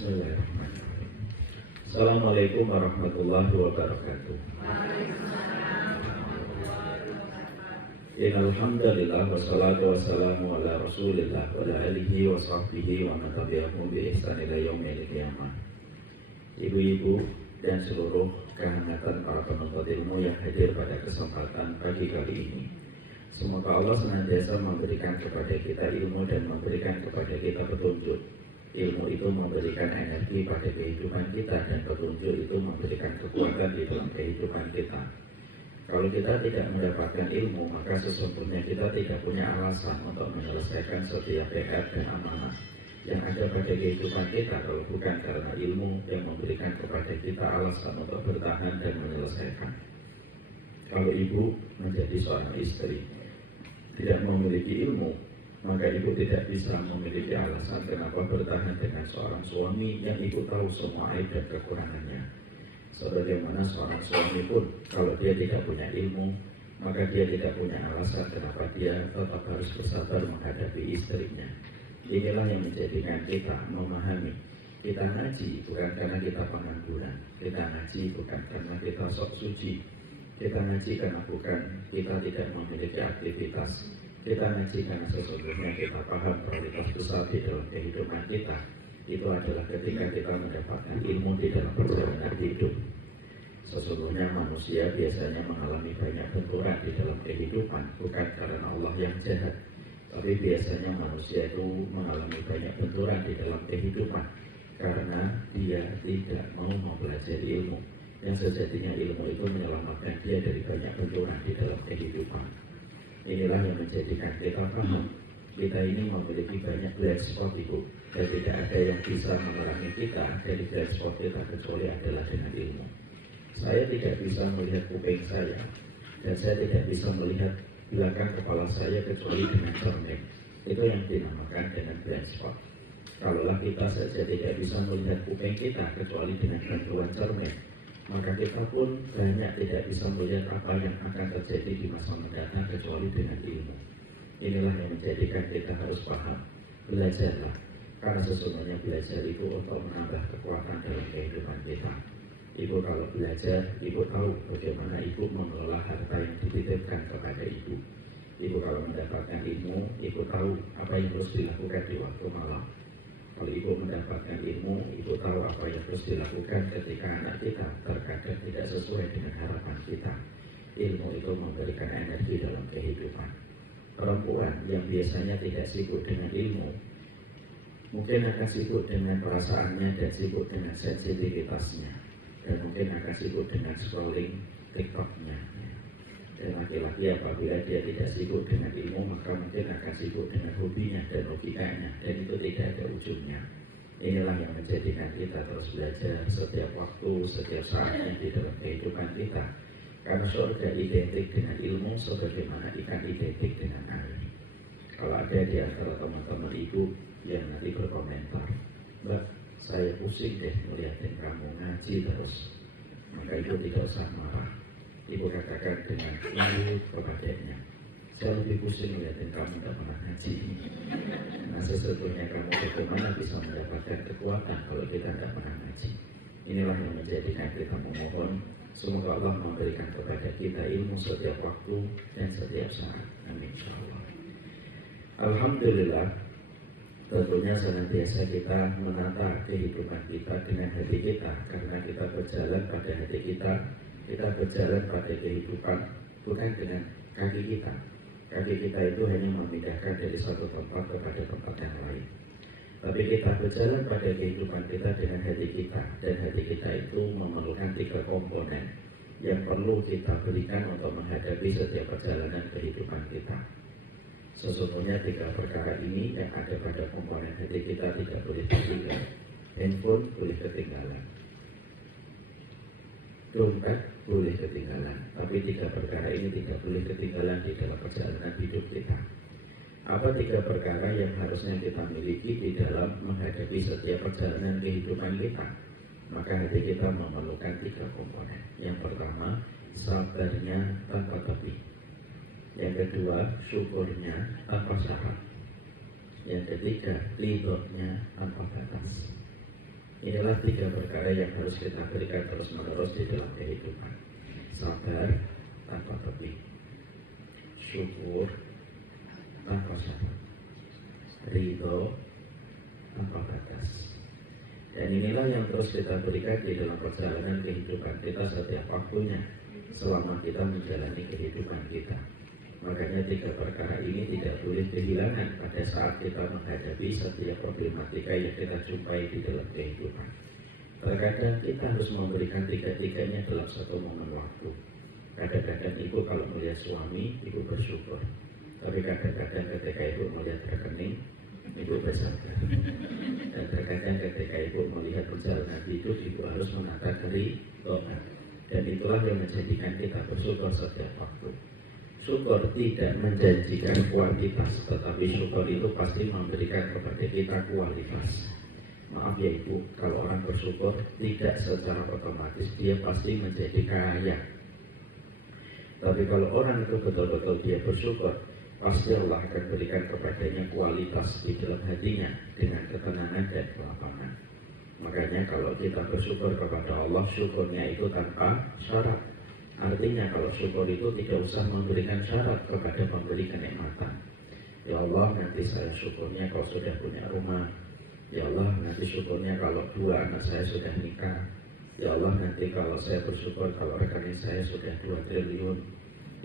Bismillahirrahmanirrahim. Assalamualaikum warahmatullahi wabarakatuh. Innalhamdulillah wassalatu wassalamu ala rasulillah wa ala alihi wa sahbihi wa man tabi'ahum bi ihsan ila yaumil qiyamah. Ibu-ibu dan seluruh kehangatan para penuntut ilmu yang hadir pada kesempatan pagi kali ini, semoga Allah senantiasa memberikan kepada kita ilmu dan memberikan kepada kita petunjuk. Ilmu itu memberikan energi pada kehidupan kita, dan petunjuk itu memberikan kekuatan di dalam kehidupan kita. Kalau kita tidak mendapatkan ilmu, maka sesungguhnya kita tidak punya alasan untuk menyelesaikan setiap PR dan amanah yang ada pada kehidupan kita, kalau bukan karena ilmu yang memberikan kepada kita alasan untuk bertahan dan menyelesaikan. Kalau ibu menjadi seorang istri tidak memiliki ilmu, maka ibu tidak bisa memiliki alasan kenapa bertahan dengan seorang suami yang ibu tahu semua aib dan kekurangannya. Sebagaimana seorang suami pun, kalau dia tidak punya ilmu, maka dia tidak punya alasan kenapa dia tetap harus bersabar menghadapi istrinya. Inilah yang menjadikan kita memahami. Kita ngaji bukan karena kita pengangguran, kita ngaji bukan karena kita sok suci, kita ngaji karena bukan kita tidak memiliki aktivitas. Kita ngaji karena sesungguhnya kita paham prioritas besar di dalam kehidupan kita. Itu adalah ketika kita mendapatkan ilmu di dalam perjalanan hidup. Sesungguhnya manusia biasanya mengalami banyak benturan di dalam kehidupan, bukan karena Allah yang jahat, tapi biasanya manusia itu mengalami banyak benturan di dalam kehidupan karena dia tidak mau mempelajari ilmu. Yang sejatinya ilmu itu menyelamatkan dia dari banyak benturan di dalam kehidupan. Inilah yang menjadikan kita paham, kita ini memiliki banyak blind spot, ibu, dan tidak ada yang bisa menerangi kita dari blind spot kita kecuali adalah dengan ilmu. Saya tidak bisa melihat kuping saya, dan saya tidak bisa melihat belakang kepala saya kecuali dengan cermin. Itu yang dinamakan dengan blind spot. Kalaulah kita saja tidak bisa melihat kuping kita kecuali dengan bantuan cermin, maka kita pun banyak tidak bisa melihat apa yang akan terjadi di masa mendatang kecuali dengan ilmu. Inilah yang menjadikan kita harus paham, belajarlah, karena sesungguhnya belajar itu untuk menambah kekuatan dalam kehidupan kita. Ibu kalau belajar, ibu tahu bagaimana ibu mengelola harta yang dititipkan kepada ibu. Ibu kalau mendapatkan ilmu, ibu tahu apa yang harus dilakukan di waktu malam. Kalau ibu mendapatkan ilmu, ibu tahu apa yang harus dilakukan ketika anak kita terkadang tidak sesuai dengan harapan kita. Ilmu itu memberikan energi dalam kehidupan. Perempuan yang biasanya tidak sibuk dengan ilmu, mungkin akan sibuk dengan perasaannya dan sibuk dengan sensitivitasnya, dan mungkin akan sibuk dengan scrolling TikToknya. Dan laki-laki apabila dia tidak sibuk dengan ilmu, maka mungkin akan sibuk dengan hobinya dan logikanya, dan itu tidak ada ujungnya. Inilah yang menjadikan kita terus belajar setiap waktu, setiap saatnya di dalam kehidupan kita. Karena surga identik dengan ilmu sebagaimana ikan identik dengan air. Kalau ada di antara teman-teman ibu yang nanti berkomentar, "Mbak, saya pusing deh melihatin kamu ngaji terus," maka ibu tidak usah marah. Ibu katakan dengan lembut kepadanya, "Saya lebih pusing melihatin kamu tidak pernah ngaji." Nah, sesungguhnya kamu bagaimana bisa mendapatkan kekuatan kalau kita tidak pernah ngaji? Inilah yang menjadikan kita memohon, semoga Allah memberikan kepada kita ilmu setiap waktu dan setiap saat. Amin. Insyaallah. Alhamdulillah, tentunya senantiasa kita menata kehidupan kita dengan hati kita, karena kita berjalan pada hati kita. Kita berjalan pada kehidupan bukan dengan kaki kita. Kaki kita itu hanya memindahkan dari satu tempat kepada tempat yang lain. Tapi kita berjalan pada kehidupan kita dengan hati kita. Dan hati kita itu memerlukan 3 komponen yang perlu kita berikan untuk menghadapi setiap perjalanan kehidupan kita. Sesungguhnya 3 perkara ini yang ada pada komponen hati kita tidak boleh ditinggal. Handphone boleh ketinggalan, dompet boleh ketinggalan, tapi 3 perkara ini tidak boleh ketinggalan di dalam perjalanan hidup kita. Apa 3 perkara yang harusnya kita miliki di dalam menghadapi setiap perjalanan kehidupan kita? Maka hati kita memerlukan 3 komponen. Yang pertama, sabarnya tanpa tepi. Yang kedua, syukurnya tanpa syarat. Yang ketiga, ridhonya tanpa batas. Inilah 3 perkara yang harus kita berikan terus-menerus di dalam kehidupan. Sabar tanpa tebing, syukur tanpa syarat, ridho tanpa batas. Dan inilah yang terus kita berikan di dalam perjalanan kehidupan kita setiap waktunya selama kita menjalani kehidupan kita. Makanya 3 perkara ini tidak boleh kehilangan pada saat kita menghadapi setiap problematika yang kita jumpai di dalam kehidupan. Terkadang kita harus memberikan 3-tiganya dalam satu momen waktu. Kadang-kadang ibu kalau melihat suami, ibu bersyukur. Tapi kadang-kadang ketika ibu melihat rekening, ibu bersabar. Dan terkadang ketika ibu melihat perjalanan hidup, ibu harus menata keridhaan. Dan itulah yang menjadikan kita bersyukur setiap waktu. Syukur tidak menjanjikan kuantitas, tetapi syukur itu pasti memberikan kepada kita kualitas. Maaf ya ibu, kalau orang bersyukur tidak secara otomatis dia pasti menjadi kaya. Tapi kalau orang itu betul-betul dia bersyukur, pasti Allah akan berikan kepadanya kualitas di dalam hatinya dengan ketenangan dan kelapangan. Makanya kalau kita bersyukur kepada Allah, syukurnya itu tanpa syarat. Artinya kalau syukur itu tidak usah memberikan syarat kepada pemberi kenikmatan. Ya Allah, nanti saya syukurnya kalau sudah punya rumah. Ya Allah, nanti syukurnya kalau 2 anak saya sudah nikah. Ya Allah, nanti kalau saya bersyukur kalau rekening saya sudah 2 triliun.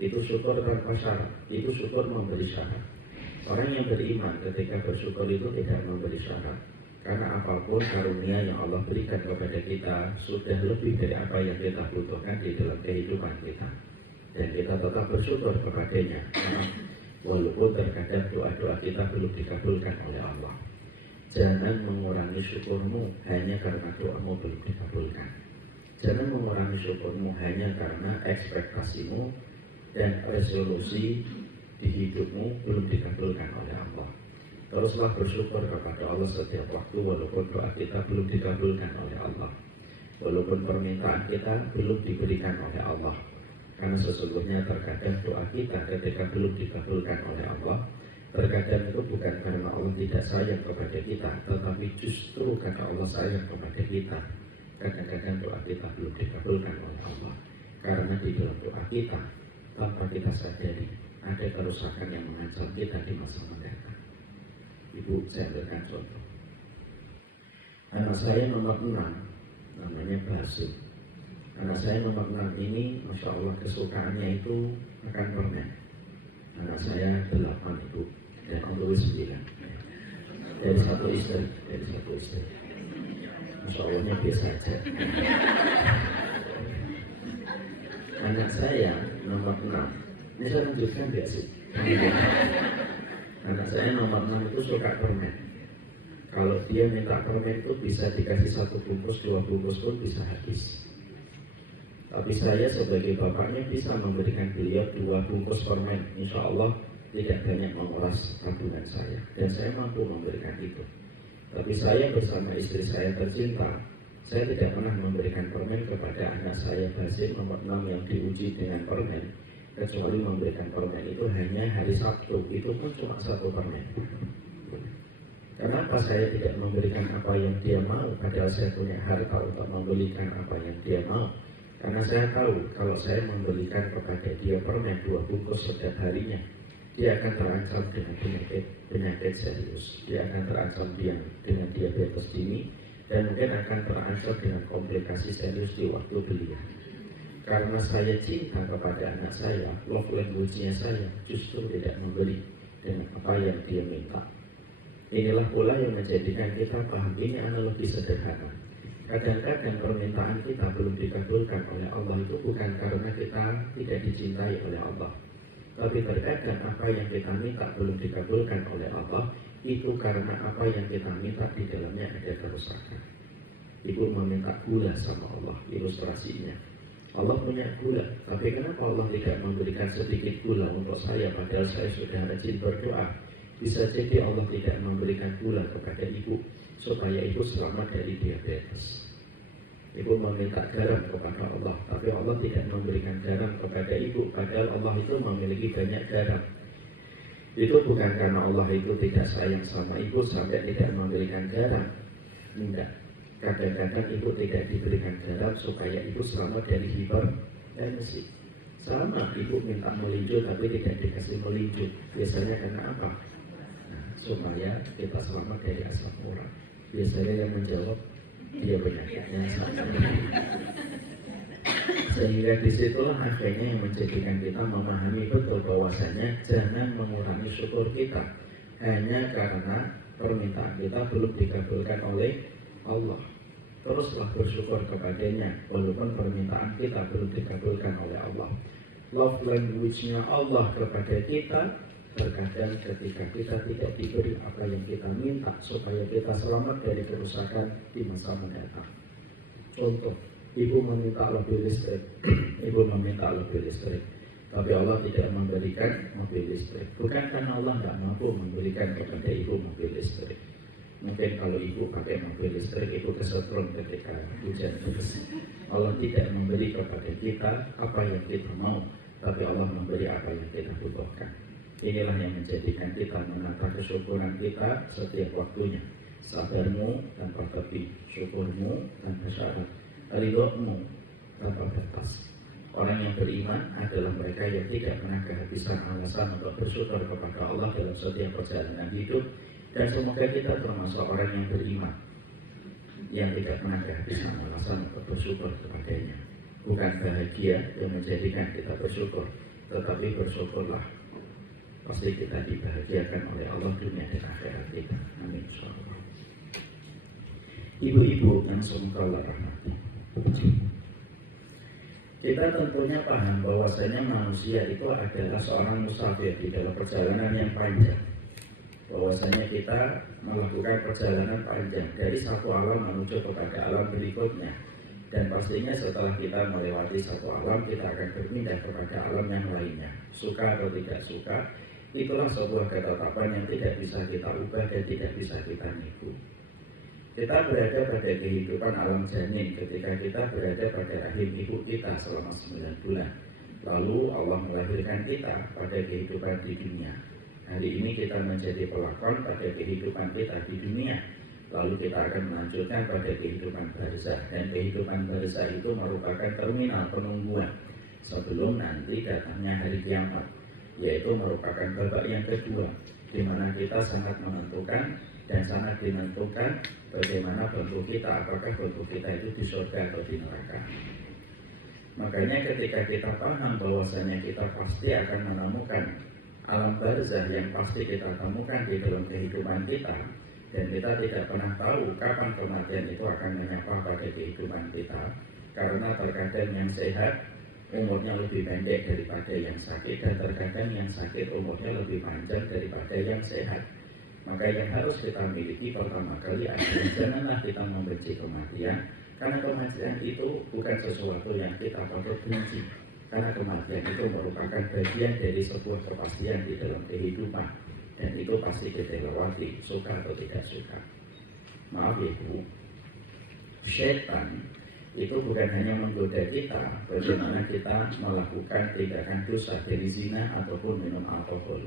Itu syukur tanpa syarat. Itu syukur memberi syarat. Orang yang beriman ketika bersyukur itu tidak memberi syarat. Karena apapun karunia yang Allah berikan kepada kita sudah lebih dari apa yang kita butuhkan di dalam kehidupan kita. Dan kita tetap bersyukur kepadanya. Walaupun terkadang doa-doa kita belum dikabulkan oleh Allah. Jangan mengurangi syukurmu hanya karena doamu belum dikabulkan. Jangan mengurangi syukurmu hanya karena ekspektasimu dan resolusi di hidupmu belum dikabulkan oleh Allah. Teruslah bersyukur kepada Allah setiap waktu walaupun doa kita belum dikabulkan oleh Allah. Walaupun permintaan kita belum diberikan oleh Allah. Karena sesungguhnya terkadang doa kita ketika belum dikabulkan oleh Allah, terkadang itu bukan karena Allah tidak sayang kepada kita, tetapi justru karena Allah sayang kepada kita. Kadang-kadang doa kita belum dikabulkan oleh Allah karena di dalam doa kita tanpa kita sadari ada kerusakan yang mengancam kita di masa mendatang. Ibu, saya ambilkan contoh. Anak saya nomor 6, namanya Basim. Anak saya nomor 6 ini, Masya Allah kesukaannya itu makan permen. Anak saya 8 ibu, dan Om Louis 9. Dari satu istri. Masya Allahnya biasa aja. Anak saya nomor 6. Ini saya lanjutkan nggak sih? Anak saya nomor 6 itu suka permen. Kalau dia minta permen itu bisa dikasih 1 bungkus, 2 bungkus pun bisa habis. Tapi saya sebagai bapaknya bisa memberikan beliau 2 bungkus permen. Insya Allah tidak banyak menguras tabungan saya. Dan saya mampu memberikan itu. Tapi saya bersama istri saya tercinta, saya tidak pernah memberikan permen kepada anak saya Basim nomor 6 yang diuji dengan permen. Kecuali memberikan permen itu hanya hari Sabtu, itu pun cuma 1 permen. Kenapa saya tidak memberikan apa yang dia mau, padahal saya punya harta untuk membelikan apa yang dia mau? Karena saya tahu kalau saya membelikan kepada dia permen 2 bungkus setiap harinya, dia akan terancam dengan penyakit serius. Dia akan terancam dengan diabetes dini dan mungkin akan terancam dengan komplikasi serius di waktu belia. Karena saya cinta kepada anak saya, love language-nya saya justru tidak memberi dengan apa yang dia minta. Inilah pula yang menjadikan kita paham ini analogi sederhana. Kadang-kadang permintaan kita belum dikabulkan oleh Allah itu bukan karena kita tidak dicintai oleh Allah. Tapi terkadang apa yang kita minta belum dikabulkan oleh Allah itu karena apa yang kita minta di dalamnya ada kerusakan. Ibu meminta gula sama Allah, ilustrasinya. Allah punya gula, tapi kenapa Allah tidak memberikan sedikit gula untuk saya padahal saya sudah rajin berdoa? Bisa jadi Allah tidak memberikan gula kepada ibu supaya ibu selamat dari diabetes. Ibu meminta garam kepada Allah, tapi Allah tidak memberikan garam kepada ibu padahal Allah itu memiliki banyak garam. Itu bukan karena Allah itu tidak sayang sama ibu sampai tidak memberikan garam. Tidak. Kadang-kadang ibu tidak diberikan garam supaya ibu selamat dari hipertensi. Sama, ibu minta melinju tapi tidak dikasih melinju. Biasanya karena apa? Nah, supaya kita selamat dari asam urat. Biasanya yang menjawab dia penyakitnya asam urat. Sehingga disitulah akhirnya yang menjadikan kita memahami betul bahwasanya jangan mengurangi syukur kita hanya karena permintaan kita belum dikabulkan oleh Allah. Teruslah bersyukur kepadanya walaupun permintaan kita belum dikabulkan oleh Allah. Love language-nya Allah kepada kita terkadang ketika kita tidak diberi apa yang kita minta supaya kita selamat dari kerusakan di masa mendatang. Contoh, ibu meminta lebih listrik, tapi Allah tidak memberikan mobil listrik. Bukan karena Allah tidak mampu memberikan kepada ibu mobil listrik. Mungkin kalau ibu pakai mobil listrik, ibu kesetrum ketika hujan deras. Allah tidak memberi kepada kita apa yang kita mau, tapi Allah memberi apa yang kita butuhkan. Inilah yang menjadikan kita menata kesyukuran kita setiap waktunya. Sabarmu tanpa tepi, syukurmu tanpa syarat, ridhomu tanpa batas. Orang yang beriman adalah mereka yang tidak pernah kehabisan alasan untuk bersyukur kepada Allah dalam setiap perjalanan hidup. Dan semoga kita termasuk orang yang beriman yang tidak pernah kehabisan alasan untuk bersyukur kepadanya. Bukan bahagia yang menjadikan kita bersyukur, tetapi bersyukurlah, pasti kita dibahagiakan oleh Allah dunia dan akhirat kita. Amin. Ibu-ibu yang semoga Allah rahmati, kita tentunya paham bahwasanya manusia itu adalah seorang musafir di dalam perjalanan yang panjang. Bahwasanya kita melakukan perjalanan panjang dari satu alam menuju kepada alam berikutnya. Dan pastinya setelah kita melewati satu alam, kita akan berpindah kepada alam yang lainnya. Suka atau tidak suka, itulah sebuah ketetapan yang tidak bisa kita ubah dan tidak bisa kita nipu. Kita berada pada kehidupan alam janin ketika kita berada pada rahim ibu kita selama 9 bulan. Lalu Allah melahirkan kita pada kehidupan di dunia. Hari ini kita menjadi pelakon pada kehidupan kita di dunia. Lalu kita akan melanjutkan pada kehidupan barzah. Dan kehidupan barzah itu merupakan terminal penungguan sebelum nanti datangnya hari kiamat, yaitu merupakan babak yang kedua, di mana kita sangat menentukan dan sangat menentukan bagaimana bentuk kita, apakah bentuk kita itu di surga atau di neraka. Makanya ketika kita paham bahwasanya kita pasti akan menemukan alam barzah yang pasti kita temukan di dalam kehidupan kita, dan kita tidak pernah tahu kapan kematian itu akan menyapa pada kehidupan kita, karena terkadang yang sehat umurnya lebih pendek daripada yang sakit, dan terkadang yang sakit umurnya lebih panjang daripada yang sehat. Maka yang harus kita miliki pertama kali adalah janganlah kita membenci kematian, karena kematian itu bukan sesuatu yang kita patut benci. Karena kematian itu merupakan bagian dari sebuah kepastian di dalam kehidupan, dan itu pasti kita lewati, suka atau tidak suka. Maaf ya Bu, setan itu bukan hanya menggoda kita bagaimana kita melakukan tindakan dosa dari zina ataupun minum alkohol.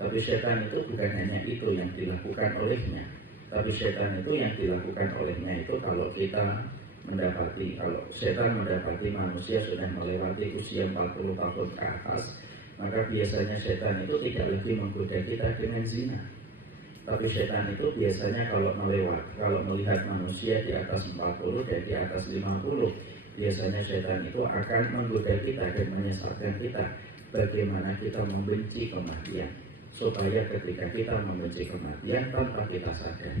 Tapi setan itu bukan hanya itu yang dilakukan olehnya, tapi setan itu yang dilakukan olehnya itu kalau setan mendapati manusia sudah melewati usia 40 tahun ke atas, maka biasanya setan itu tidak lagi menggoda kita dengan zina. Tapi setan itu biasanya kalau melihat manusia di atas 40 dan di atas 50, biasanya setan itu akan menggoda kita dan menyesatkan kita bagaimana kita membenci kematian, supaya ketika kita membenci kematian tanpa kita sadar,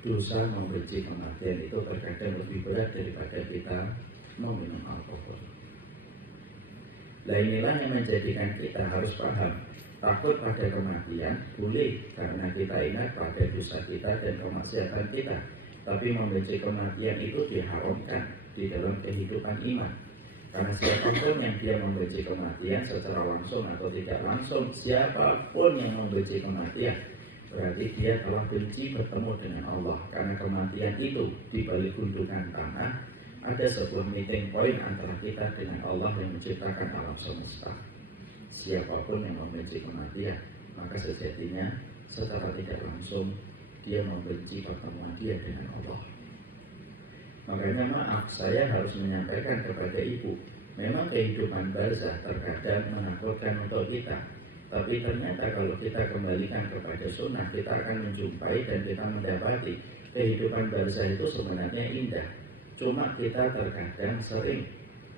dosa membenci kematian itu terkadang lebih berat daripada kita meminum alkohol. Nah inilah yang menjadikan kita harus paham, takut pada kematian boleh karena kita ingat pada dosa kita dan kemaksiatan kita. Tapi membenci kematian itu diharamkan di dalam kehidupan iman. Karena siapapun yang dia membenci kematian secara langsung atau tidak langsung, siapapun yang membenci kematian, berarti dia telah benci bertemu dengan Allah. Karena kematian itu di balik gundukan tanah ada sebuah meeting point antara kita dengan Allah yang menciptakan alam semesta. Siapapun yang membenci kematian, maka sejatinya secara tidak langsung dia membenci pertemuan dia dengan Allah. Makanya maaf, saya harus menyampaikan kepada ibu, memang kehidupan barzah terkadang menakutkan untuk kita. Tapi ternyata kalau kita kembalikan kepada sunnah, kita akan menjumpai dan kita mendapati kehidupan barzah itu sebenarnya indah. Cuma kita terkadang sering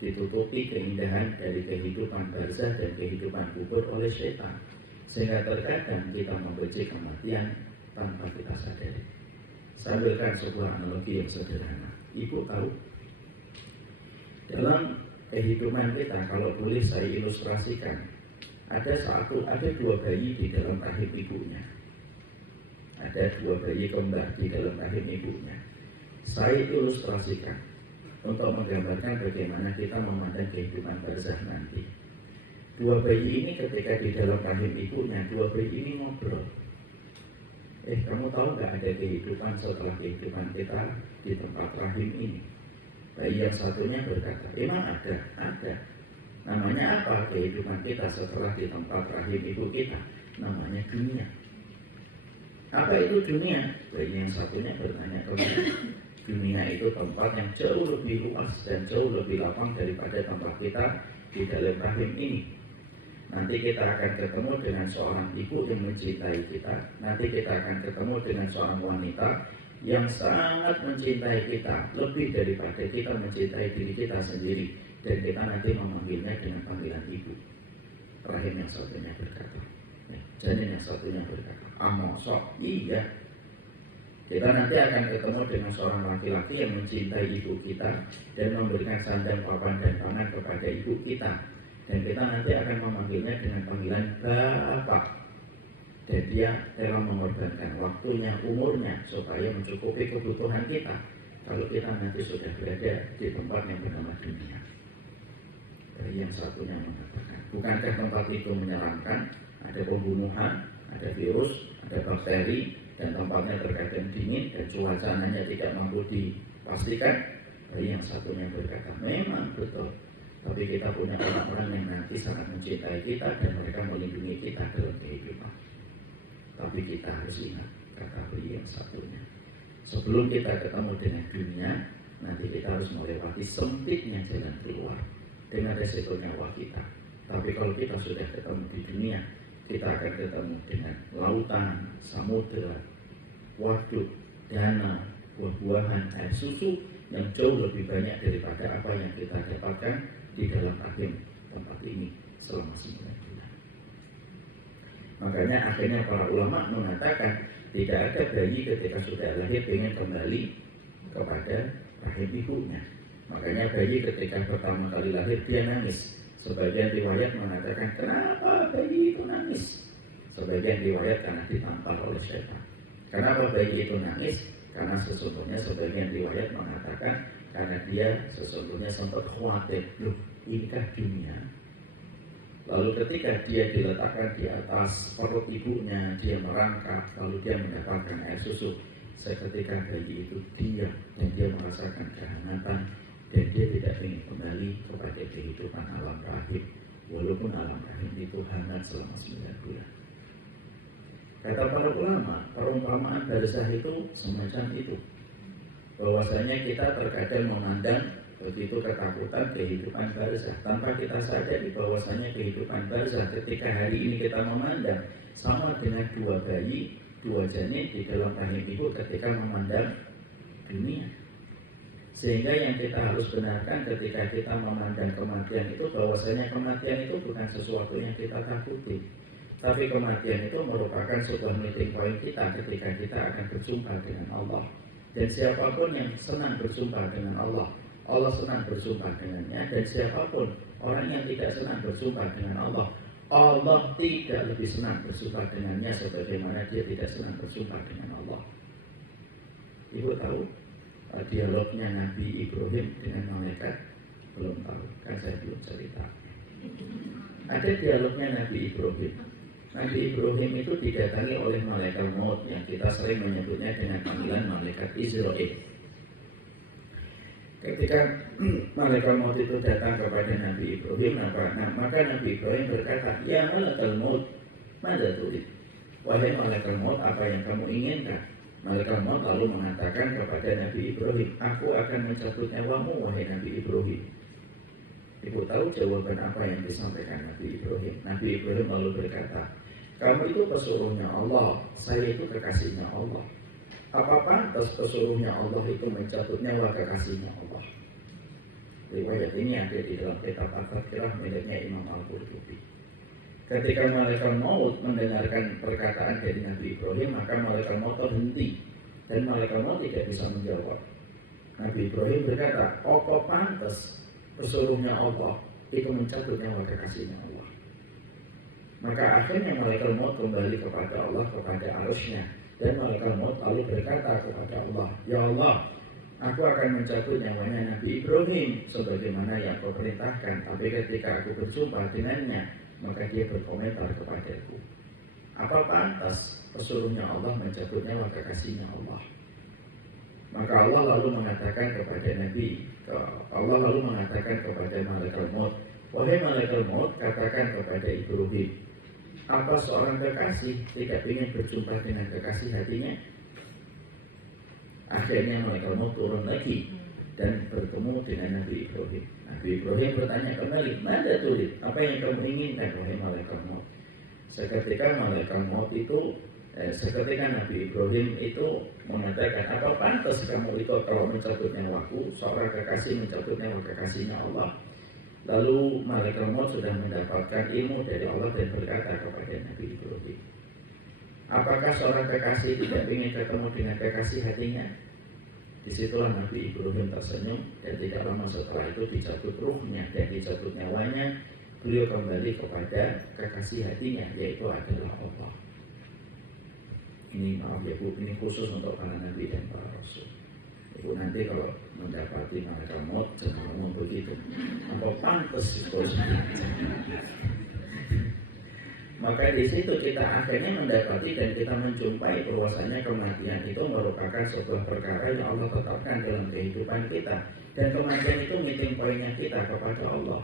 ditutupi keindahan dari kehidupan barzah dan kehidupan kubur oleh setan, sehingga terkadang kita membenci kematian tanpa kita sadari. Saya berikan sebuah analogi yang sederhana. Ibu tahu, dalam kehidupan kita, kalau boleh saya ilustrasikan, ada dua bayi di dalam rahim ibunya. Ada dua bayi kembar di dalam rahim ibunya. Saya ilustrasikan untuk menggambarkan bagaimana kita memandang kehidupan barzah nanti. Dua bayi ini ketika di dalam rahim ibunya, dua bayi ini ngobrol. Kamu tahu nggak ada kehidupan setelah kehidupan kita di tempat rahim ini? Bayi yang satunya berkata, emang ada? Ada. Namanya apa kehidupan kita setelah di tempat rahim ibu kita? Namanya dunia. Apa itu dunia? Bayi yang satunya bertanya kepada dunia itu tempat yang jauh lebih luas dan jauh lebih lapang daripada tempat kita di dalam rahim ini. Nanti kita akan ketemu dengan seorang ibu yang mencintai kita. Nanti kita akan ketemu dengan seorang wanita yang sangat mencintai kita, lebih daripada kita mencintai diri kita sendiri. Dan kita nanti memanggilnya dengan panggilan ibu. Rahim yang satunya berkata, janin yang satunya berkata, mosok? Iya. Kita nanti akan ketemu dengan seorang laki-laki yang mencintai ibu kita dan memberikan sandang, papan, dan pangan kepada ibu kita. Dan kita nanti akan memanggilnya dengan panggilan Bapak. Dan dia telah mengorbankan waktunya, umurnya, supaya mencukupi kebutuhan kita. Kalau kita nanti sudah berada di tempat yang bernama dunia. Dari yang satunya mengatakan, bukankah tempat itu menyeramkan? Ada pembunuhan, ada virus, ada bakteri, dan tempatnya terkadang dingin dan cuacanya tidak mampu dipastikan. Dari yang satunya berkata, memang betul. Tapi kita punya orang-orang yang nanti sangat mencintai kita dan mereka melindungi kita dalam kehidupan. Tapi kita harus ingat, kata beliau yang satunya, sebelum kita ketemu dengan dunia, nanti kita harus melewati sempitnya jalan keluar dengan resiko nyawa kita. Tapi kalau kita sudah ketemu di dunia, kita akan ketemu dengan lautan, samudera, waduk, danau, buah-buahan, air susu yang jauh lebih banyak daripada apa yang kita dapatkan di dalam rahim tempat ini selama 9 bulan. Makanya akhirnya para ulama mengatakan tidak ada bayi ketika sudah lahir ingin kembali kepada rahim ibunya. Makanya bayi ketika pertama kali lahir dia nangis. Sebagian riwayat mengatakan kenapa bayi itu nangis? Sebagian riwayat karena ditampar oleh setan. Kenapa bayi itu nangis? Karena sesungguhnya sebagian riwayat mengatakan karena dia sesungguhnya sempat khawatir, loh inikah dunia? Lalu ketika dia diletakkan di atas perut ibunya, dia merangkak, lalu dia mendapatkan air susu. Seketika bayi itu diam dan dia merasakan kehangatan dan dia tidak ingin kembali kepada kehidupan alam rahim, walaupun alam rahim itu hangat selama 9 bulan. Kata para ulama, perumpamaan barzah itu semacam itu. Bahwasanya kita terkadang memandang begitu ketakutan kehidupan barzah tanpa kita sadari bahwasanya kehidupan barzah ketika hari ini kita memandang sama dengan dua bayi, dua janin di dalam rahim ibu ketika memandang dunia. Sehingga yang kita harus benarkan ketika kita memandang kematian itu bahwasanya kematian itu bukan sesuatu yang kita takuti. Tapi kematian itu merupakan sebuah meeting point kita ketika kita akan berjumpa dengan Allah. Dan siapapun yang senang berjumpa dengan Allah, Allah senang berjumpa dengannya. Dan siapapun orang yang tidak senang berjumpa dengan Allah, Allah tidak lebih senang berjumpa dengannya sebagaimana dia tidak senang berjumpa dengan Allah. Ibu tahu dialognya Nabi Ibrahim dengan malaikat? Belum tahu, kan saya belum cerita. Ada dialognya Nabi Ibrahim. Nabi Ibrahim itu didatangi oleh malaikat maut yang kita sering menyebutnya dengan panggilan malaikat Israel. Ketika malaikat maut itu datang kepada Nabi Ibrahim, maka Nabi Ibrahim berkata, ya malaikat maut, mana tulis? Wahai malaikat maut, apa yang kamu inginkan? Malaikat maut lalu mengatakan kepada Nabi Ibrahim, aku akan mencabut nyawamu wahai Nabi Ibrahim. Ibu tahu jawaban apa yang disampaikan Nabi Ibrahim? Nabi Ibrahim lalu berkata, kamu itu pesuruhnya Allah, saya itu kekasihnya Allah. Apa pantas pesuruhnya Allah itu mencabut nyawa kekasihnya Allah? Riwayat ini ada di dalam kitab At-Tadkirah miliknya Imam Al-Qurtubi. Ketika malaikat maut mendengarkan perkataan dari Nabi Ibrahim, maka malaikat maut terhenti dan malaikat maut tidak bisa menjawab. Nabi Ibrahim berkata, apa pantas pesuruhnya Allah itu mencabut nyawa kekasihnya Allah? Maka akhirnya malaikat maut kembali kepada Allah, kepada arusnya, dan malaikat maut lalu berkata kepada Allah, ya Allah, aku akan mencabut nyawanya Nabi Ibrahim sebagaimana yang kau perintahkan. Tapi ketika aku berjumpa dengannya, maka dia berkomentar kepadaku, apa pantas pesuruhnya Allah mencabut nyawa kekasihnya Allah? Maka Allah lalu mengatakan kepada Nabi, Allah lalu mengatakan kepada malaikat maut, wahai malaikat maut, katakan kepada Ibrahim, apa seorang kekasih tidak ingin berjumpa dengan kekasih hatinya? Akhirnya malaikat maut turun lagi dan bertemu dengan Nabi Ibrahim. Nabi Ibrahim bertanya kembali, mana tulis? Apa yang kamu inginkan wahai malaikat maut? Seketika Nabi Ibrahim itu mengatakan, apa pantas kamu itu kalau mencabut nyawaku, seorang kekasih mencabut nyawa kekasihnya Allah? Lalu malaikat maut sudah mendapatkan ilmu dari Allah dan berkata kepada Nabi Ibrahim, apakah seorang kekasih tidak ingin ketemu dengan kekasih hatinya? Disitulah Nabi Ibrahim tersenyum dan tidak lama setelah itu dicabut ruhnya dan dicabut nyawanya. Beliau kembali kepada kekasih hatinya, yaitu adalah Allah. Ini maaf ya Bu, ini khusus untuk para nabi dan para rasul. Ibu nanti kalau mendapati malaikat maut jangan ngomong begitu. Apa pantas itu? Maka di situ kita akhirnya mendapati dan kita menjumpai bahwasanya kematian itu merupakan sebuah perkara yang Allah tetapkan dalam kehidupan kita. Dan kematian itu meeting pointnya kita kepada Allah.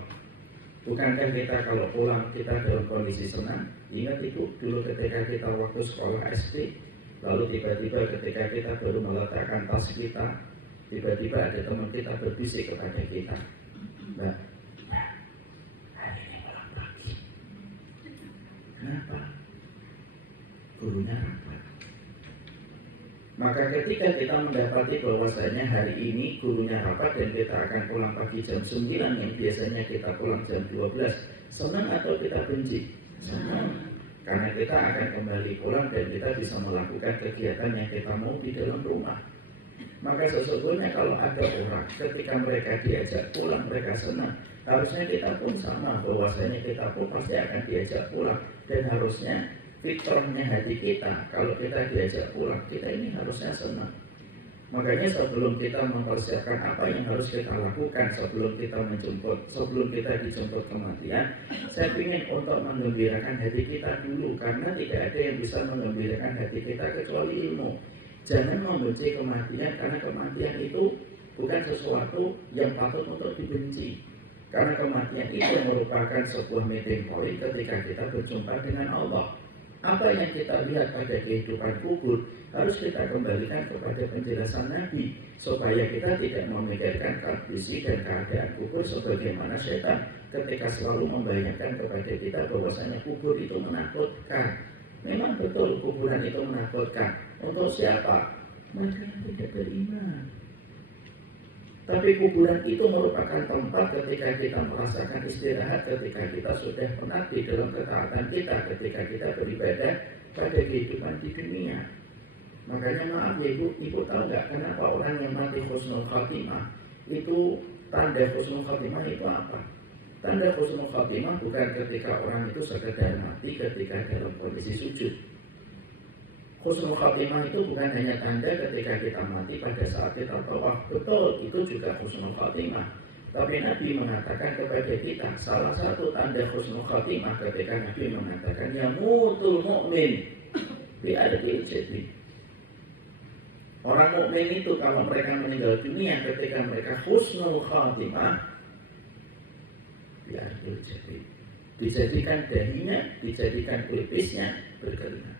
Bukankah kita kalau pulang kita dalam kondisi senang? Ingat itu dulu ketika kita waktu sekolah SD, lalu tiba-tiba ketika kita baru meletakkan tas kita, tiba-tiba ada teman kita berbisik kepada kita, Mbak, hari ini pulang pagi. Kenapa? Gurunya rapat. Maka ketika kita mendapati bahwasanya hari ini gurunya rapat dan kita akan pulang pagi jam 9 yang biasanya kita pulang jam 12, senang atau kita benci? Senang. Karena kita akan kembali pulang dan kita bisa melakukan kegiatan yang kita mau di dalam rumah. Maka sesungguhnya kalau ada orang ketika mereka diajak pulang mereka senang, harusnya kita pun sama, bahwasanya kita pun pasti akan diajak pulang. Dan harusnya fitrahnya hati kita, kalau kita diajak pulang, kita ini harusnya senang. Makanya sebelum kita mempersiapkan apa yang harus kita lakukan sebelum kita dijemput kematian, saya ingin untuk menggembirakan hati kita dulu, karena tidak ada yang bisa menggembirakan hati kita kecuali ilmu. Jangan membenci kematian, karena kematian itu bukan sesuatu yang patut untuk dibenci. Karena kematian itu merupakan sebuah meeting point ketika kita berjumpa dengan Allah. Apa yang kita lihat pada kehidupan kubur harus kita kembalikan kepada penjelasan Nabi, supaya kita tidak memikirkan kondisi dan keadaan kubur sebagaimana setan ketika selalu membayangkan kepada kita bahwasanya kubur itu menakutkan. Memang betul kuburan itu menakutkan. Untuk siapa? Mereka yang tidak beriman. Tapi kuburan itu merupakan tempat ketika kita merasakan istirahat, ketika kita sudah penat di dalam ketaatan kita, ketika kita beribadah pada kehidupan di dunia. Makanya maaf ya Ibu tahu nggak kenapa orang yang mati husnul khatimah itu, tanda husnul khatimah itu apa? Tanda husnul khatimah bukan ketika orang itu sekedar mati ketika dalam kondisi sujud. Husnul khatimah itu bukan hanya tanda ketika kita mati pada saat kita tawaf. Betul, itu juga husnul khatimah. Tapi Nabi mengatakan kepada kita, salah satu tanda husnul khatimah ketika Nabi mengatakan yamutul mu'min bi'adil jadid. Orang mukmin itu kalau mereka meninggal dunia ketika mereka husnul khatimah bi'adil jadid, dijadikan dahinya, dijadikan pelipisnya berkeringat.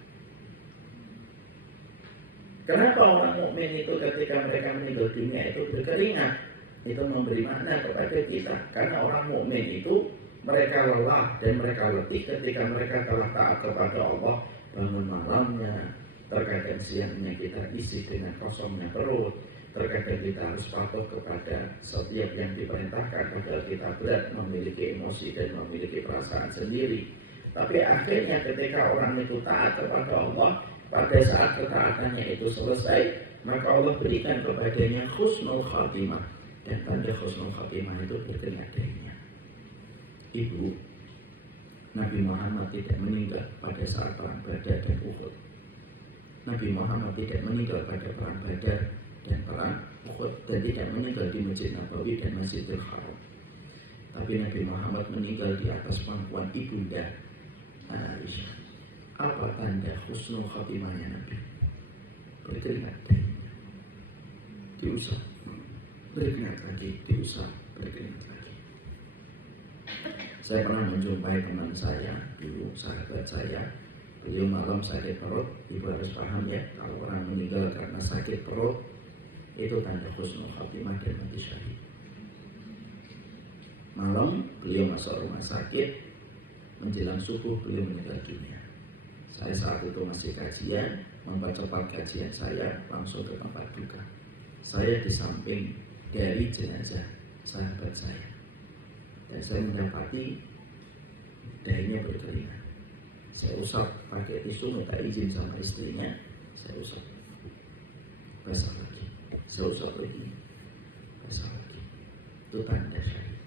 Kenapa orang mukmin itu ketika mereka meninggal dunia itu berkeringat? Itu memberi makna kepada kita. Karena orang mukmin itu mereka lelah dan mereka letih ketika mereka telah taat kepada Allah. Bangun malamnya, terkadang siangnya kita isi dengan kosongnya perut. Terkadang kita harus patuh kepada setiap yang diperintahkan, padahal kita berat memiliki emosi dan memiliki perasaan sendiri. Tapi akhirnya ketika orang itu taat kepada Allah, pada saat ketaatannya itu selesai, maka Allah berikan kepadanya husnul khatimah. Dan tanda husnul khatimah itu berkeringat darinya. Ibu, Nabi Muhammad tidak meninggal pada saat perang Badar dan Uhud. Nabi Muhammad tidak meninggal pada perang Badar dan perang Uhud, dan tidak meninggal di Masjid Nabawi dan Masjidil Haram. Tapi Nabi Muhammad meninggal di atas pangkuan ibunda Aisyah. Apa tanda husnul khatimahnya Nabi? Berkeringat darinya. Diusap, berkeringat lagi, diusap, berkeringat lagi. Saya pernah menjumpai teman saya dulu, sahabat saya. Beliau malam sakit perut. Ibu harus paham ya, kalau orang meninggal karena sakit perut, itu tanda husnul khatimah dan mati syahid. Malam beliau masuk rumah sakit, menjelang subuh beliau meninggal dunia. Saya saat itu masih kajian, mempercepat kajian saya, langsung ke tempat duka. Saya di samping dari jenazah sahabat saya, dan saya mendapati dahinya berkeringat. Saya usap pakai tisu, minta izin sama istrinya, saya usap, basah lagi, saya usap lagi, basah lagi. Itu tanda syahid.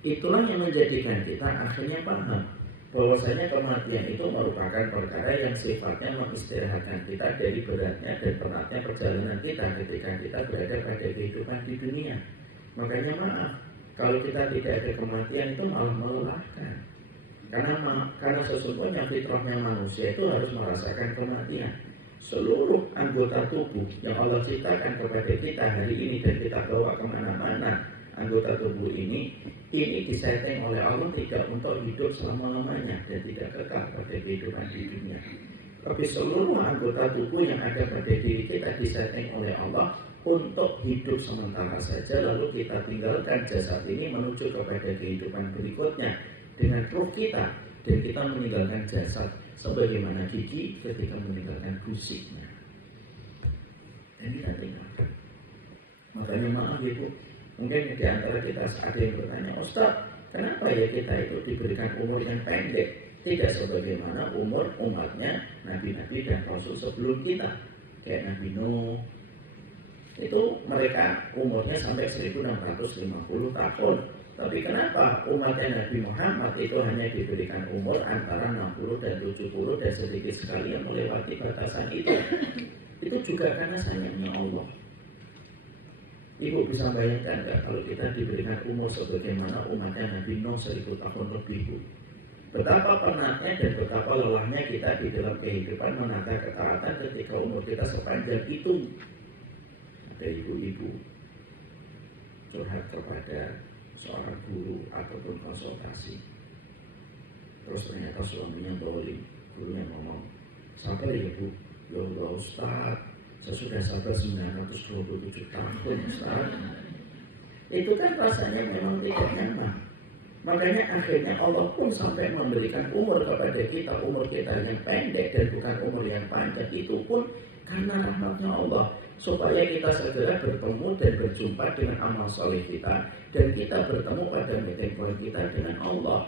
Itulah yang menjadikan kita akhirnya paham bahwasanya kematian itu merupakan perkara yang sifatnya mengistirahatkan kita dari beratnya dan penatnya perjalanan kita ketika kita berada pada kehidupan di dunia. Makanya maaf, kalau kita tidak ada kematian itu malah melelahkan. Karena sesungguhnya fitrahnya manusia itu harus merasakan kematian. Seluruh anggota tubuh yang Allah ciptakan kepada kita hari ini dan kita bawa kemana-mana, anggota tubuh ini disetting oleh Allah tidak untuk hidup selama-lamanya dan tidak kekal pada kehidupan di dunia. Tapi seluruh anggota tubuh yang ada pada diri kita disetting oleh Allah untuk hidup sementara saja, lalu kita tinggalkan jasad ini menuju kepada kehidupan berikutnya dengan ruh kita, dan kita meninggalkan jasad sebagaimana gigi ketika meninggalkan gusiknya. Dan kita tinggalkan. Makanya maaf ibu, mungkin di antara kita ada yang bertanya, Ustaz, kenapa ya kita itu diberikan umur yang pendek? Tidak sebagaimana umur umatnya nabi-nabi dan rasul sebelum kita. Kayak Nabi Nuh, itu mereka umurnya sampai 1650 tahun. Tapi kenapa umatnya Nabi Muhammad itu hanya diberikan umur antara 60 dan 70 dan sedikit sekali yang melewati batasan itu? Itu juga karena sayangnya Allah. Ibu bisa bayangkan nggak kalau kita diberikan umur sebagaimana umatnya Nabi Nuh 1000 tahun lebih, Bu? Betapa penatnya dan betapa lelahnya kita di dalam kehidupan menata ketaatan ketika umur kita sepanjang itu. Ada ibu-ibu curhat kepada seorang guru ataupun konsultasi, terus ternyata suaminya bawling. Gurunya ngomong, sabar ya Bu. Ya Allah Ustaz, saya sudah sabar 927 tahun Ustaz. Itu kan rasanya memang tidak nyaman. Makanya akhirnya Allah pun sampai memberikan umur kepada kita, umur kita yang pendek dan bukan umur yang panjang. Itu pun karena rahmatnya Allah, supaya kita segera bertemu dan berjumpa dengan amal soleh kita, dan kita bertemu pada meeting point kita dengan Allah.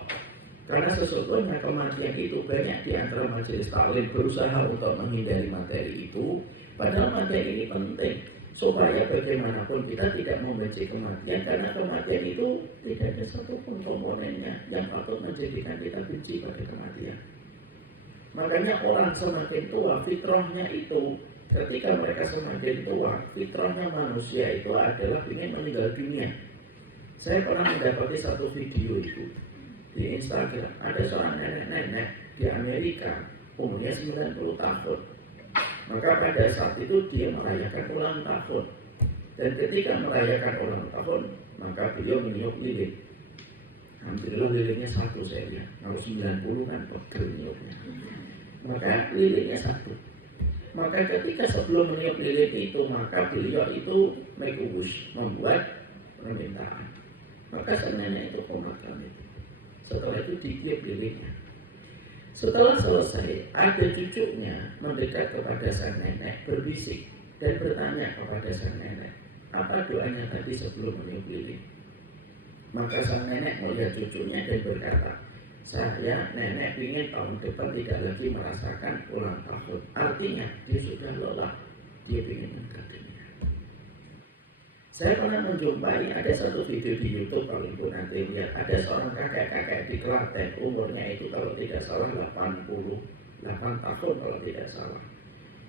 Karena sesungguhnya kematian itu banyak di antara majelis taklim berusaha untuk menghindari materi itu, padahal materi ini penting supaya bagaimanapun kita tidak membenci kematian, karena kematian itu tidak ada satupun komponennya yang patut menjadikan kita benci pada kematian. Makanya orang semakin tua, fitrahnya itu ketika mereka semakin tua, fitrahnya manusia itu adalah ingin meninggal dunia. Saya pernah mendapati satu video itu di Instagram. Ada seorang nenek-nenek di Amerika, umurnya 90 tahun. Maka pada saat itu dia merayakan ulang tahun. Dan ketika merayakan ulang tahun, maka beliau meniup lilin. Alhamdulillah lilinnya satu saya lihat. Kalau 90 kan pegel niupnya. Maka lilinnya satu. Maka ketika sebelum meniup lilin itu, maka beliau itu membuat permintaan. Maka sang nenek itu pemakaman itu. Setelah itu ditiup lilinnya. Setelah selesai, ada cucunya mendekat kepada sang nenek, berbisik dan bertanya kepada sang nenek, apa doanya tadi sebelum meniup lilin? Maka sang nenek melihat cucunya dan berkata, saya nenek ingin tahun depan tidak lagi merasakan ulang tahun. Artinya dia sudah lelah, dia ingin meninggal dunia. Saya pernah menjumpai ada satu video di YouTube, kalau ibu nanti lihat, ada seorang kakek-kakek di Klaten, umurnya itu kalau tidak salah 88 tahun kalau tidak salah.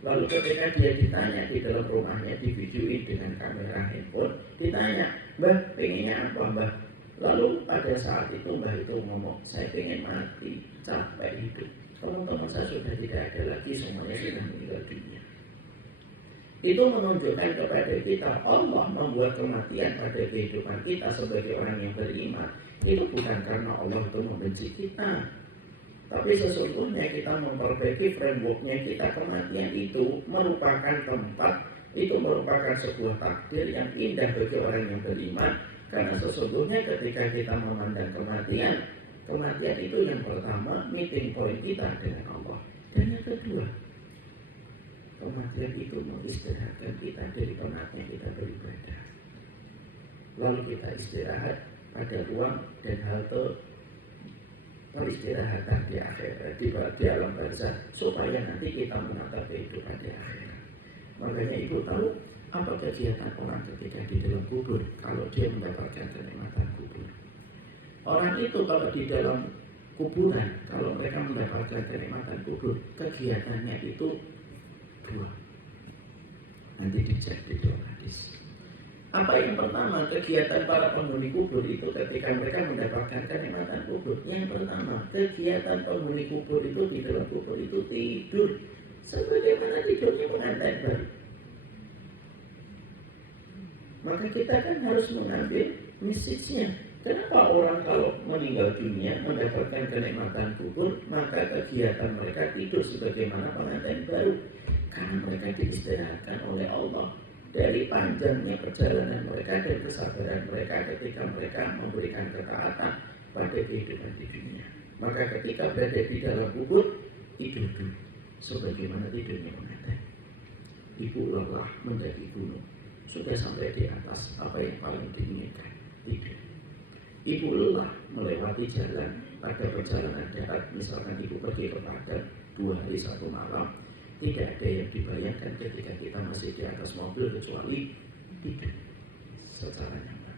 Lalu ketika dia ditanya di dalam rumahnya, divideoin dengan kamera handphone, ditanya, Mbah, pengennya apa Mbah? Lalu pada saat itu Mbah itu ngomong, saya pengen mati, capek hidup. Teman-teman saya sudah tidak ada lagi, semuanya sudah meninggal dunia. Itu menunjukkan kepada kita, Allah membuat kematian pada kehidupan kita sebagai orang yang beriman. Itu bukan karena Allah itu membenci kita, tapi sesungguhnya kita memperbaiki frameworknya kita. Kematian itu merupakan tempat, itu merupakan sebuah takdir yang indah bagi orang yang beriman. Karena sesungguhnya ketika kita memandang kematian, kematian itu yang pertama meeting point kita dengan Allah. Dan yang kedua, kematian itu mengistirahatkan kita dari penatnya kita beribadah. Lalu kita istirahat pada ruang dan halte peristirahatan di akhirat, di alam barzah, supaya nanti kita menatap kehidupan di akhirat. Makanya ibu tahu apa kegiatan orang ketika di dalam kubur kalau dia mendapatkan kenikmatan kubur. Orang itu kalau di dalam kuburan, kalau mereka mendapatkan kenikmatan kubur, kegiatannya itu dua. Nanti dicek di dalam hadis. Apa yang pertama, kegiatan para penghuni kubur itu ketika mereka mendapatkan kenikmatan kubur. Yang pertama, kegiatan penghuni kubur itu di dalam kubur itu tidur. Sebagaimana tidurnya pengantin baru. Maka kita kan harus mengambil message-nya. Kenapa orang kalau meninggal dunia mendapatkan kenikmatan kubur, maka kegiatan mereka tidur sebagaimana pengantin baru. Karena mereka diistirahatkan oleh Allah dari panjangnya perjalanan mereka dan kesabaran mereka ketika mereka memberikan ketaatan pada kehidupan di dunia. Maka ketika berada di dalam kubur, tidur dulu sebagaimana tidurnya pengantin. Ibu lelah menjadi gunung, sudah sampai di atas, apa yang paling diinginkan? Tidur. Ibu lelah melewati jalan pada perjalanan darat, misalkan ibu pergi ke Padang 2 hari 1 malam, tidak ada yang dibayangkan ketika kita masih di atas mobil kecuali tidur secara nyaman.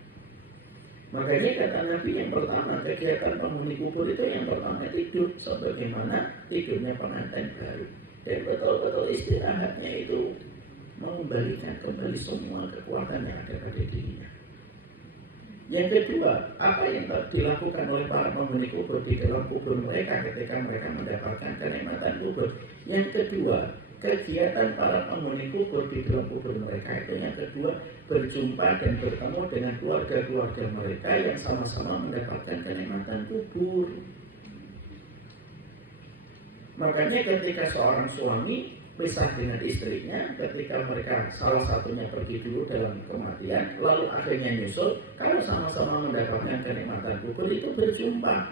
Makanya kata Nabi yang pertama, kegiatan penghuni kubur itu yang pertama tidur, sebagaimana tidurnya pengantin baru. Dan betul-betul istirahatnya itu mengembalikan kembali semua kekuatan yang ada pada dirinya. Yang kedua, apa yang dilakukan oleh para penghuni kubur di dalam kubur mereka ketika mereka mendapatkan kenikmatan kubur. Yang kedua, kegiatan para penghuni kubur di dalam kubur mereka itu yang kedua, berjumpa dan bertemu dengan keluarga-keluarga mereka yang sama-sama mendapatkan kenikmatan kubur. Makanya ketika seorang suami pisah dengan istrinya, ketika mereka salah satunya pergi dulu dalam kematian, lalu akhirnya nyusul, kalau sama-sama mendapatkan kenikmatan kubur itu berjumpa.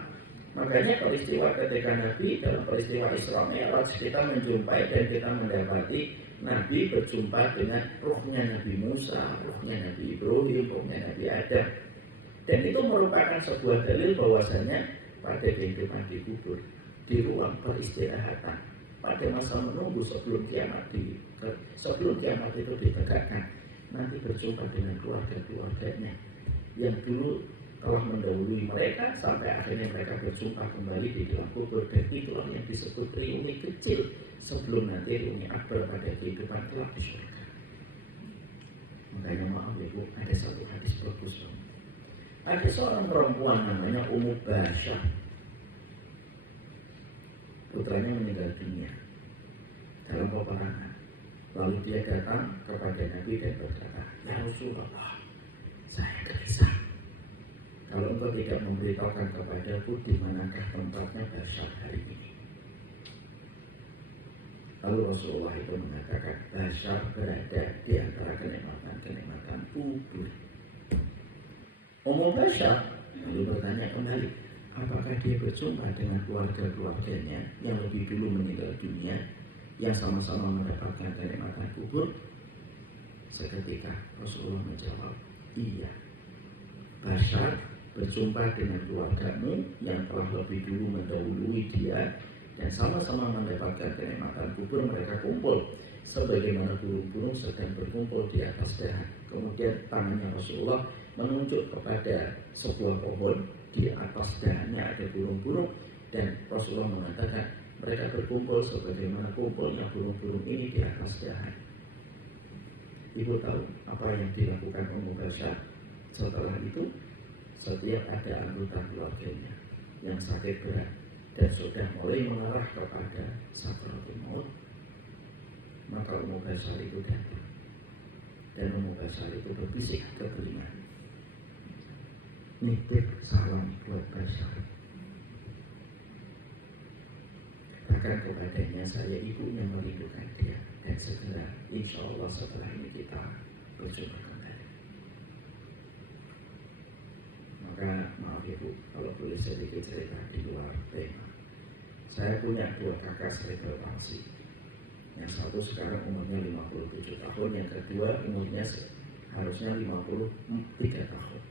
Makanya peristiwa ketika Nabi dalam peristiwa Isra Mi'raj kita menjumpai dan kita mendapati Nabi berjumpa dengan ruhnya Nabi Musa, ruhnya Nabi Ibrahim, ruhnya Nabi Adam. Dan itu merupakan sebuah dalil bahwasanya pada kehidupan di kubur, di ruang peristirahatan, pada masa menunggu sebelum kiamat itu ditegakkan, nanti berjumpa dengan keluarga-keluarganya yang dulu telah mendahului mereka sampai akhirnya mereka berjumpa kembali di dalam kubur. Dan itulah yang disebut reuni kecil sebelum nanti reuni akbar pada kehidupan kelak di surga. Makanya maaf ya Bu, ada satu hadis bagus. Ada seorang perempuan namanya Ummu Basyah, putranya meninggal dunia dalam peperangan. Lalu dia datang kepada Nabi dan berkata, ya Rasulullah, saya gelisah. Kalau engkau tidak memberitahukan kepadaku di manakah tempatnya Basyah hari ini. Lalu Rasulullah itu mengatakan, Bashar berada di antara kenikmatan-kenikmatan kubur. Bashar lalu bertanya kembali, apakah dia berjumpa dengan keluarga-keluarganya yang lebih dulu meninggal dunia, yang sama-sama mendapatkan kenikmatan kubur? Seketika Rasulullah menjawab, iya. Bashar berjumpa dengan keluargamu yang telah lebih dulu mendahului dia dan sama-sama mendapatkan kenikmatan kubur. Mereka kumpul sebagaimana burung-burung sedang berkumpul di atas dahan. Kemudian tangannya Rasulullah menunjuk kepada sebuah pohon, di atas dahannya ada burung-burung, dan Rasulullah mengatakan mereka berkumpul sebagaimana kumpulnya burung-burung ini di atas dahan. Ibu tahu apa yang dilakukan Bashar? Setelah itu, setiap ada anggota keluarganya yang sakit berat dan sudah mulai mengarah kepada sakaratul maut, maka Bashar itu datang, dan Bashar itu berbisik ke telinga, nitip salam buat Bashar. Katakan kepadanya, saya ibunya merindukan dia, dan segera insya Allah setelah ini kita berjumpa kembali. Maka maaf ibu, kalau boleh sedikit cerita di luar tema. Saya punya dua kakak cerebral palsy. Yang satu sekarang umurnya 57 tahun, yang kedua umurnya harusnya 53 tahun.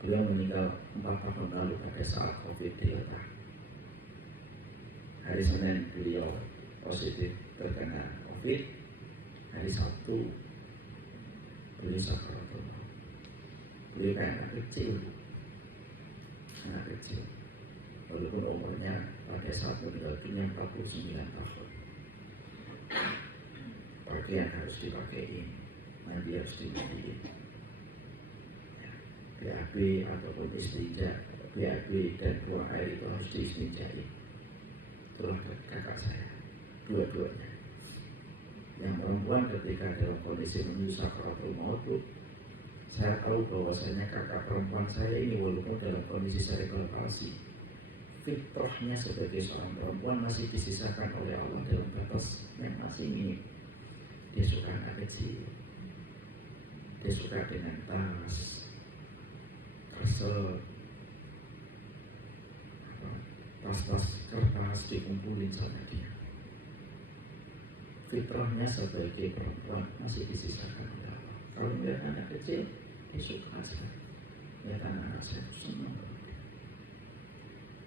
Beliau meninggal 4 tahun lalu pada saat COVID Delta. Hari Senin beliau positif terkena COVID. Hari Sabtu beliau sakaratul maut. Beliau kayak anak kecil. Walaupun umurnya pada saat meninggal dunia 49 tahun. Pakaian harus dipakai, mandi harus dimandiin, BAB ataupun istinja, BAB dan buang air itu harus diistinjai. Itulah kakak saya, dua-duanya. Yang perempuan ketika dalam kondisi menuju sakaratul maut, saya tahu bahwasanya kakak perempuan saya ini walaupun dalam kondisi cerebral palsy, fitrahnya sebagai seorang perempuan masih disisakan oleh Allah dalam batas yang masih minim. Dia suka anak kecil, dia suka dengan tas, tas kertas dikumpulin sama dia. Fitrahnya sebagai perempuan masih disisakan oleh Allah. Kalau melihat anak kecil, dia suka sekali. Lihat anak-anak saya itu senang banget.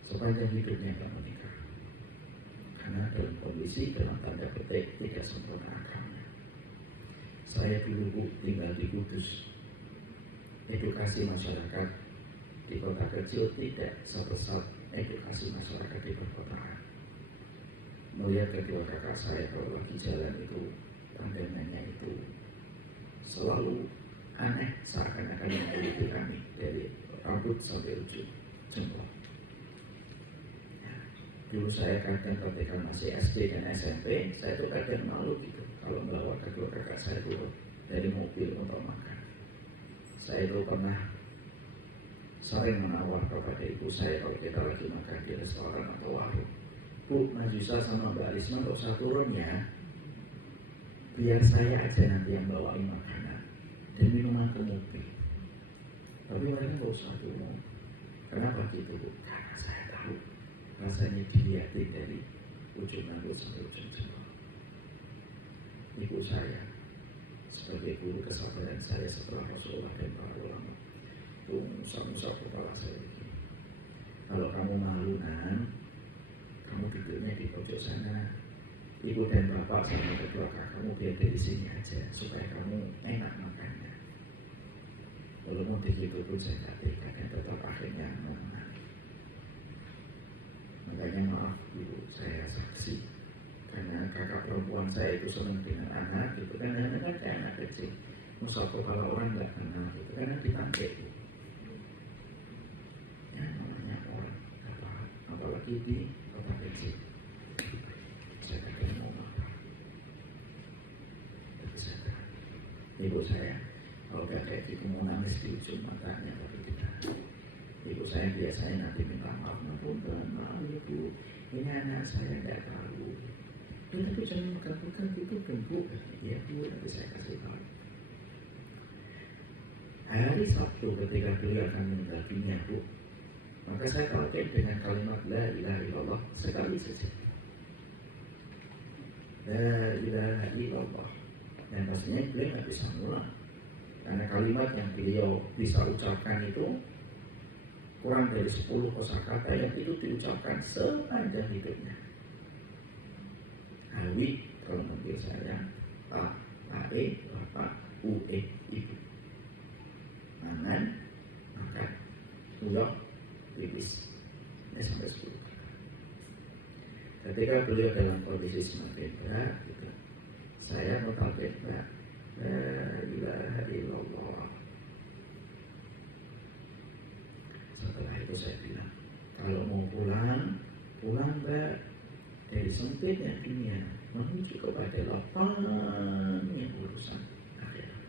Sepanjang hidupnya tak menikah, karena dalam kondisi dalam tanda petik tidak sempurna agamanya. Saya dulu tinggal di Kudus. Edukasi masyarakat di kota kecil tidak sebesar edukasi masyarakat di perkotaan. Melihat kedua kakak saya kalau lagi jalan itu, pandangannya itu selalu aneh, seakan-akan mengikuti kami dari rambut sampai ujung jempol. Dulu saya kadang ketika masih SD dan SMP, saya tuh kadang malu gitu kalau membawa kedua kakak saya turun dari mobil untuk makan. Saya itu pernah sering menawar kepada ibu saya kalau kita lagi makan di restoran atau warung, Bu, Mas Yusa sama Mbak Risma nggak usah turun ya, biar saya aja nanti yang bawain makanan dan minuman ke mobil. Tapi mereka nggak usah turun. Kenapa gitu, Bu? Karena saya tahu rasanya dilihatin dari ujung rambut sampai ujung jempol. Ibu saya sebagai guru kesabaran saya setelah Rasulullah dan para ulama itu musab-musab kepala saya begini, kalau kamu malu nan, kamu duduknya di pojok sana, ibu dan bapak sama kedua kakakmu biar dari sini aja supaya kamu enak makannya. Walaupun begitu pun saya tak tega dan tetap akhirnya menangani. Makanya maaf ibu, saya saksi karena kakak perempuan saya itu senang dengan anak gitu kan, anak kan kayak anak kecil, musab kepala orang nggak kenal gitu karena ditangkap gitu. Ya namanya orang apalagi di kota kecil. Saya kadang mau marah, tapi saya berani. Ibu saya kalau gak kayak gitu mau nangis di ujung matanya, tapi tidak. Ibu saya biasanya nanti minta maaf, maaf ibu, ini anak saya nggak tahu. Tapi jangan pegang-pegang itu kan Bu. Ya Bu, nanti saya kasih tahu. Hari Sabtu ketika beliau akan meninggal dunia Bu, maka saya talqin dengan kalimat La ilaha illallah sekali saja. La ilaha illallah. Dan pastinya beliau nggak bisa ngulang, karena kalimat yang beliau bisa ucapkan itu kurang dari 10 kosakata yang itu diucapkan sepanjang hidupnya. Awi kalau manggil saya Pak, Ae, Bapak, Ue, Ibu. Mangan, makan, uyok, pipis. Ini sampai 10 kata. Ketika beliau dalam kondisi semakin berat, gitu, saya mentalkan Mbak, La ilaha illallah. Setelah itu saya bilang, kalau mau pulang, pulang Mbak, dari sempitnya dunia menuju kepada lapangnya urusan akhirat.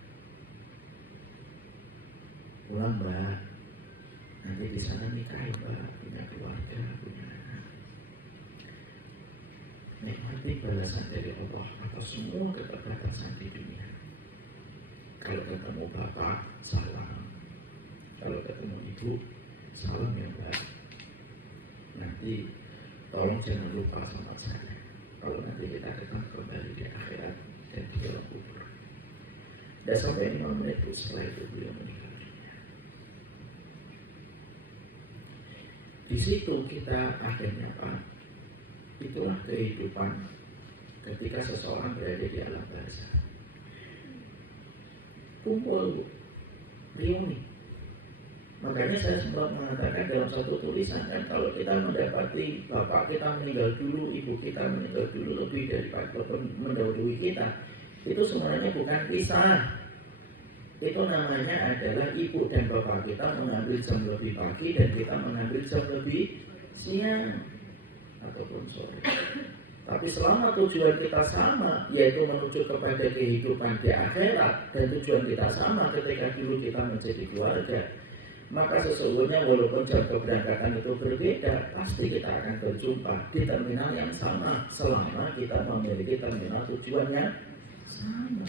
Pulang Mbak, nanti di sana nikahi Mbak, punya keluarga, punya anak. Nikmati balasan dari Allah atas semua keterbatasan di dunia. Kalau ketemu bapak, salam. Kalau ketemu ibu, salam ya Mbak. Nanti tolong jangan lupa sama saya. Kalau nanti kita datang kembali di akhirat dan di dalam kubur. Dan sampai 5 menit setelah itu beliau meninggal dunia. Di situ kita akhirnya Pak, itulah kehidupan ketika seseorang berada di alam barzah. Kumpul reuni. Makanya saya sempat mengatakan dalam satu tulisan kan, kalau kita mendapati bapak kita meninggal dulu, ibu kita meninggal dulu lebih daripada mendahului kita, itu sebenarnya bukan pisah. Itu namanya adalah ibu dan bapak kita mengambil jam lebih pagi dan kita mengambil jam lebih siang ataupun sore. Tapi selama tujuan kita sama, yaitu menuju kepada kehidupan di akhirat, dan tujuan kita sama ketika dulu kita menjadi keluarga, maka sesungguhnya walaupun jam keberangkatan itu berbeda, pasti kita akan berjumpa di terminal yang sama selama kita memiliki terminal tujuan yang sama.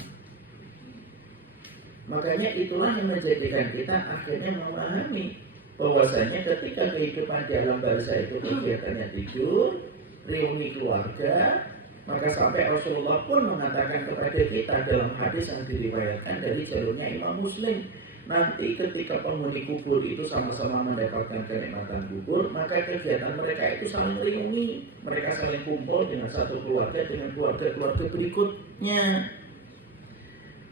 Makanya itulah yang menjadikan kita akhirnya memahami bahwasanya ketika kehidupan di alam barzah itu kegiatannya tidur, reuni keluarga, maka sampai Rasulullah pun mengatakan kepada kita dalam hadis yang diriwayatkan dari jalurnya Imam Muslim, nanti ketika penghuni kubur itu sama-sama mendapatkan kenikmatan kubur, maka kegiatan mereka itu saling reuni, mereka saling kumpul dengan satu keluarga dengan keluarga-keluarga berikutnya.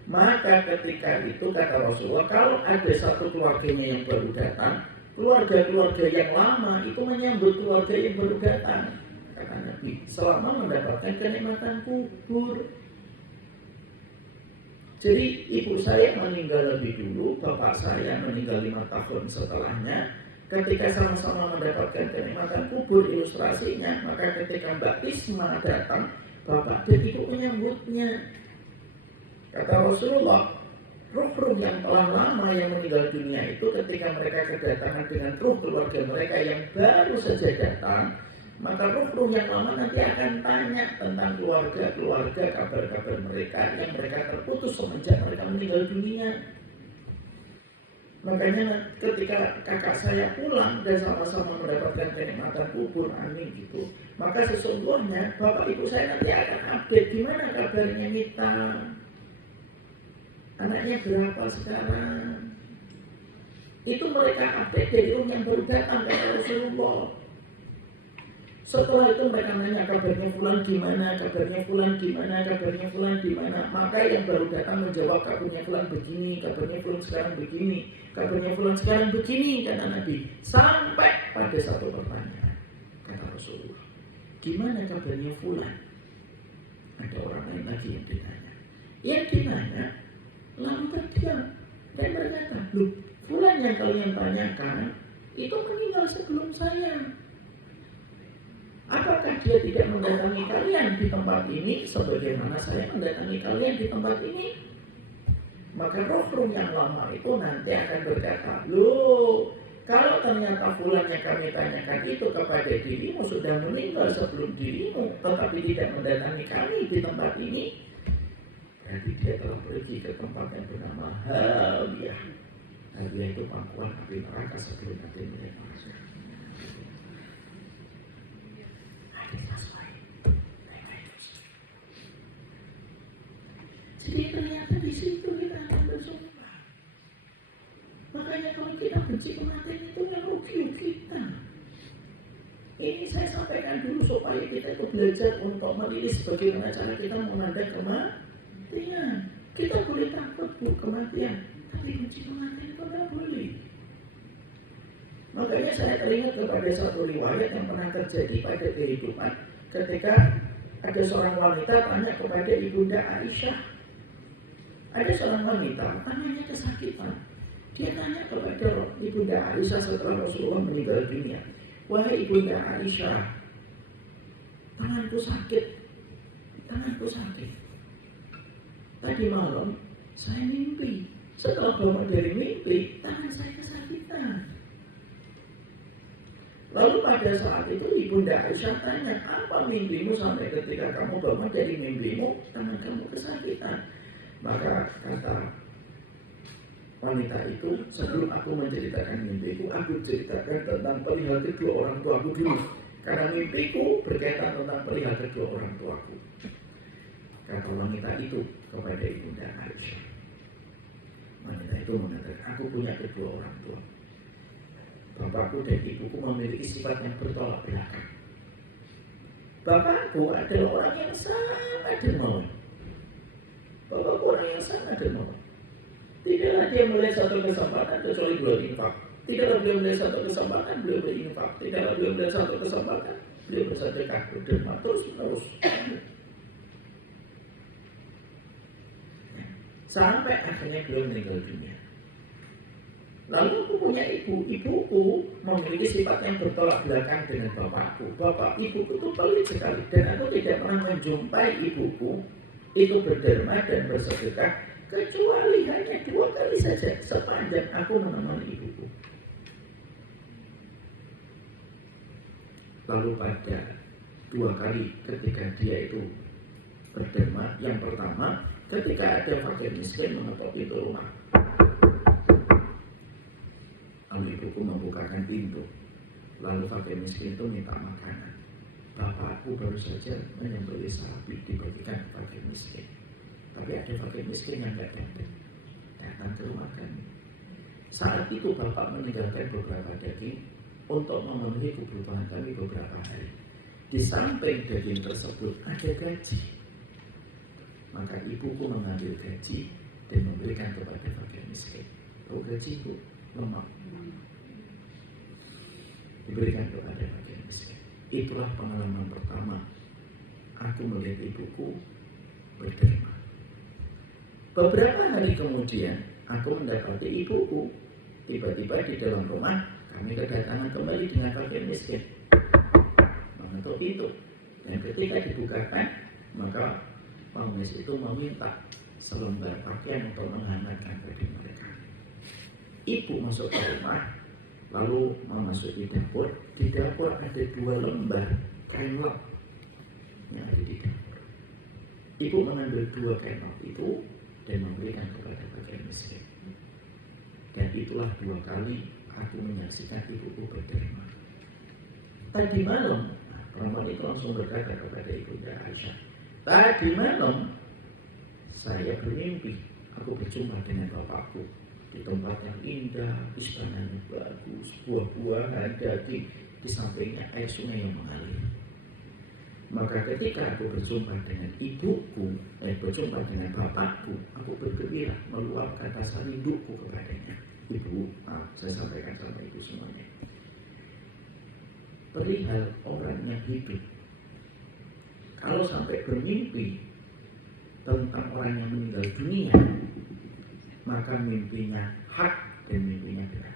Maka ketika itu kata Rasulullah, kalau ada satu keluarganya yang baru datang, keluarga-keluarga yang lama itu menyambut keluarga yang baru datang, kata Nabi, selama mendapatkan kenikmatan kubur. Jadi ibu saya meninggal lebih dulu, bapak saya meninggal 5 tahun setelahnya. Ketika sama-sama mendapatkan kenikmatan kubur, ilustrasinya, maka ketika Mbak Tisma datang, bapak dan ibu menyambutnya. Kata Rasulullah, ruh-ruh yang telah lama yang meninggal dunia itu ketika mereka kedatangan dengan ruh keluarga mereka yang baru saja datang, maka ruh-ruh yang lama nanti akan tanya tentang keluarga-keluarga, kabar-kabar mereka yang mereka terputus semenjak mereka meninggal dunia. Makanya ketika kakak saya pulang dan sama-sama mendapatkan kenikmatan kubur, amin gitu, maka sesungguhnya bapak ibu saya nanti akan update gimana kabarnya Mita, anaknya berapa sekarang. Itu mereka update dari ruh yang baru datang kata Rasulullah. Setelah itu mereka nanya kabarnya fulan gimana, kabarnya fulan gimana, kabarnya fulan gimana. Maka yang baru datang menjawab kabarnya fulan begini, kabarnya fulan sekarang begini, kabarnya fulan sekarang begini, kata Nabi. Sampai pada satu pertanyaan, kata Rasulullah, gimana kabarnya fulan? Ada orang lain lagi yang ditanya. Yang ditanya lalu terdiam dan berkata, loh, fulan yang kalian tanyakan itu meninggal sebelum saya. Apakah dia tidak mendatangi kalian di tempat ini sebagaimana saya mendatangi kalian di tempat ini? Maka roh-roh yang lama itu nanti akan berkata, loh, Kalau ternyata fulan yang kami tanyakan itu kepada dirimu sudah meninggal sebelum dirimu, tetapi tidak mendatangi kami di tempat ini, berarti dia telah pergi ke tempat yang bernama Hawiyah. Hawiyah itu pangkuan api neraka sebelum api neraka. Jadi ternyata di situ kita akan bersumpah. Makanya kalau kita benci kematian itu yang rugi kita. Ini saya sampaikan dulu supaya kita itu belajar untuk merilis bagaimana cara kita memandang kematian. Kita boleh takut kematian, tapi benci kematian itu tidak boleh. Makanya saya teringat kepada satu riwayat yang pernah terjadi pada kehidupan ketika ada seorang wanita tanya kepada ibunda Aisyah. Ada seorang wanita tangannya kesakitan. Dia tanya kepada ibunda Aisyah setelah Rasulullah meninggal dunia, wahai ibunda Aisyah, tanganku sakit. Tadi malam saya mimpi. Setelah bangun dari mimpi, tangan saya kesakitan. Lalu pada saat itu ibunda Aisyah tanya, apa mimpimu sampai ketika kamu bangun dari mimpimu, tangan kamu kesakitan? Maka kata wanita itu, sebelum aku menceritakan mimpiku, aku ceritakan tentang perihal kedua orang tuaku dulu. Karena mimpiku berkaitan tentang perihal kedua orang tuaku. Kata wanita itu kepada ibunda Aisyah. Wanita itu mengatakan, aku punya kedua orang tua. Bapakku dan ibuku memiliki sifat yang bertolak belakang. Bapakku adalah orang yang sangat dermawan. Tidaklah dia melihat satu kesempatan kecuali beliau infak. Tidaklah beliau melihat satu kesempatan beliau berinfak. Tidaklah beliau melihat satu kesempatan beliau bersedekah, berderma terus menerus. Sampai akhirnya beliau meninggal dunia. Lalu aku punya ibuku memiliki sifat yang bertolak belakang dengan bapakku. Ibuku itu pelit sekali dan aku tidak pernah menjumpai ibuku itu berderma dan bersedekah kecuali hanya 2 kali saja sepanjang aku menemani ibuku. Lalu pada 2 kali ketika dia itu berderma, yang pertama ketika ada fakir miskin mengetuk pintu rumah. Lalu ibuku membukakan pintu. Lalu fakir miskin itu minta makanan. Bapakku baru saja menyembelih sapi dibagikan ke fakir miskin. Tapi ada fakir miskin yang datang ke rumah kami. Saat itu bapak meninggalkan beberapa daging untuk memenuhi kebutuhan kami beberapa hari. Di samping daging tersebut ada gaji. Maka ibuku mengambil gaji dan memberikan kepada fakir miskin. Tahu gaji itu lemak. Diberikan kepada fakir miskin. Itulah pengalaman pertama aku melihat ibuku berderma. Beberapa hari kemudian, aku mendapati ibuku. Tiba-tiba di dalam rumah, kami kedatangan kembali dengan fakir miskin. Mengetuk pintu. Dan ketika dibukakan, maka pengemis itu meminta selembar pakaian untuk menghangatkan bagi mereka. Ibu masuk ke rumah, lalu memasuki dapur. Di dapur ada 2 lembar kain lap yang ada di dapur. Ibu mengambil 2 kain lap itu dan memberikan kepada fakir miskin. Dan itulah 2 kali aku menyaksikan ibuku berderma. Tadi malam, perempuan itu langsung berkata kepada ibunda Aisyah, tadi malam saya bermimpi aku berjumpa dengan bapakku di tempat yang indah, istananya bagus, buah-buahan, daging, di sampingnya air sungai yang mengalir. Maka ketika aku berjumpa dengan ibuku, berjumpa dengan bapakku, aku bergembira meluapkan rasa rinduku kepadanya. Ibu, saya sampaikan sama ibu semuanya. Perihal orang yang hidup, kalau sampai bermimpi tentang orang yang meninggal dunia, maka mimpinya hak dan mimpinya benar.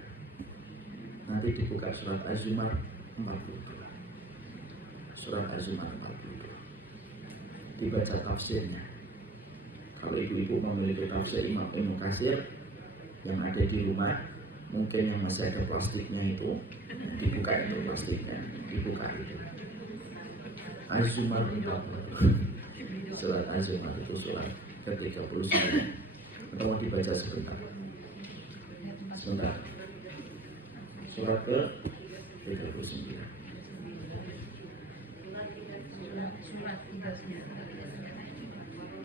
Nanti dibuka surat Az-Zumar 42. Surat Az-Zumar 42. Dibaca tafsirnya. Kalau ibu-ibu memiliki tafsir Imam Ibnu Katsir yang ada di rumah, Mungkin yang masih ada plastiknya itu dibuka, itu plastiknya dibuka itu. Az-Zumar 40. Surat Az-Zumar itu surat ke-39. Atau mau dibaca sebentar? Sebentar. Surat ke-39.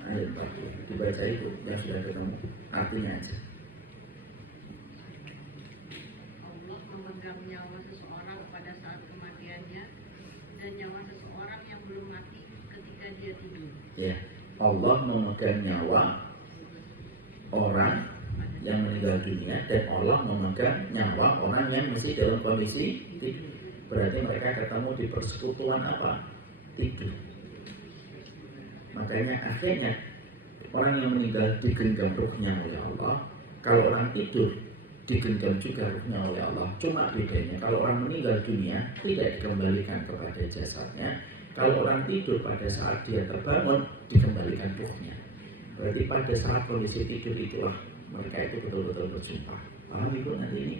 Ayat 40. Dibaca itu yang sudah ketemu. Artinya aja. Allah memegang nyawa seseorang pada saat kematiannya dan nyawa seseorang yang belum mati ketika dia tidur. Ya, Allah memegang nyawa orang yang meninggal dunia dan Allah memegang nyawa orang yang masih dalam kondisi tidur. Berarti mereka ketemu di persekutuan apa? Tidur. Makanya akhirnya orang yang meninggal digenggam ruhnya oleh Allah. Kalau orang tidur digenggam juga ruhnya oleh Allah. Cuma bedanya kalau orang meninggal dunia tidak dikembalikan kepada jasadnya. Kalau orang tidur pada saat dia terbangun dikembalikan ruhnya. Berarti pada saat kondisi tidur itulah mereka itu betul-betul berjumpa. Paham ibu nanti ini?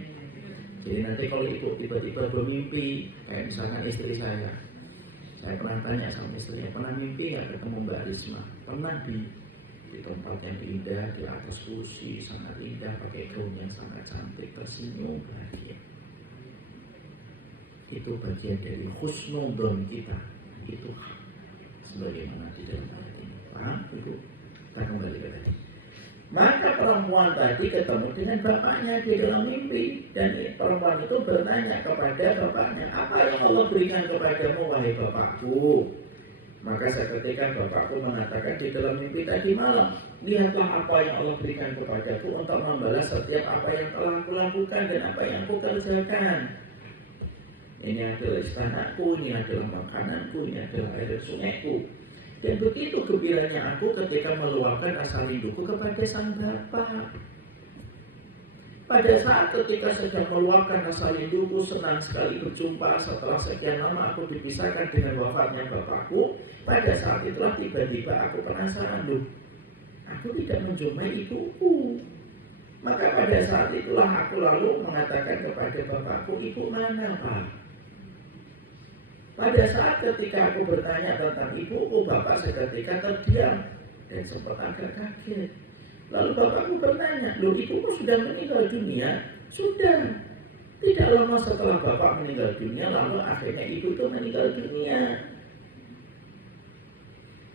Jadi nanti kalau ibu tiba-tiba bermimpi, kayak misalkan istri saya pernah tanya sama istrinya, pernah mimpi ya ketemu Mbak Risma? Pernah di tempat yang indah, di atas kursi sangat indah, pakai gaun yang sangat cantik, tersenyum bahagia. Itu bagian dari husnudon kita. Itu sebagaimana di dalam ayat ini. Paham ibu? Kita kembali ke tadi. Maka perempuan tadi ketemu dengan bapaknya di dalam mimpi. Dan perempuan itu bertanya kepada bapaknya, apa yang Allah berikan kepadamu wahai bapakku? Maka seketika bapakku mengatakan di dalam mimpi tadi malam, lihatlah apa yang Allah berikan kepadaku untuk membalas setiap apa yang telah aku lakukan dan apa yang aku kerjakan. Ini adalah istanaku, ini adalah makananku, ini adalah air sungaiku. Dan begitu gembiranya aku ketika meluapkan rasa rinduku kepada sang Bapa. Pada saat ketika sedang meluapkan rasa rinduku, senang sekali berjumpa setelah sekian lama aku dipisahkan dengan wafatnya Bapakku. Pada saat itulah tiba-tiba aku penasaran, loh, aku tidak menjumpai ibuku. Maka pada saat itulah aku lalu mengatakan kepada Bapakku, ibu mana Pak? Pada saat ketika aku bertanya tentang ibuku, Bapak seketika terdiam dan sempat agak kaget. Lalu bapakku bertanya, loh ibumu sudah meninggal dunia? Sudah. Tidak lama setelah bapak meninggal dunia, lalu akhirnya ibu itu meninggal dunia.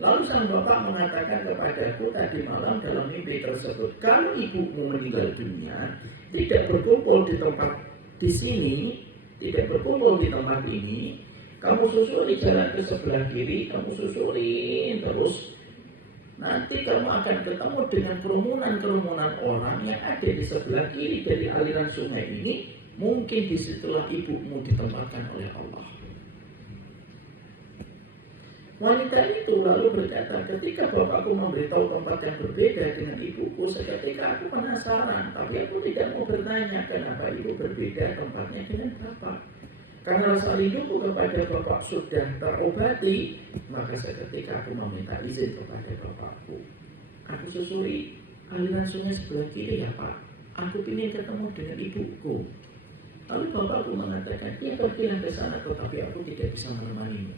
Lalu sang bapak mengatakan kepadaku tadi malam dalam mimpi tersebut, kalau ibumu meninggal dunia, tidak berkumpul di tempat di sini, tidak berkumpul di tempat ini, kamu susuri jalan ke sebelah kiri, kamu susurin terus. Nanti kamu akan ketemu dengan kerumunan-kerumunan orang yang ada di sebelah kiri dari aliran sungai ini. Mungkin disitulah ibumu ditempatkan oleh Allah. Wanita itu lalu berkata, ketika bapakku memberitahu tempat yang berbeda dengan ibuku, seketika aku penasaran. Tapi aku tidak mau bertanya kenapa ibu berbeda tempatnya dengan bapak. Karena rasa rinduku kepada bapak sudah terobati, maka seketika aku meminta izin kepada bapakku. Aku susuri aliran sungai sebelah kiri ya Pak. Aku ingin ketemu dengan ibuku. Lalu bapakku mengatakan, iya pergilah ke sana, tetapi aku tidak bisa menemanimu.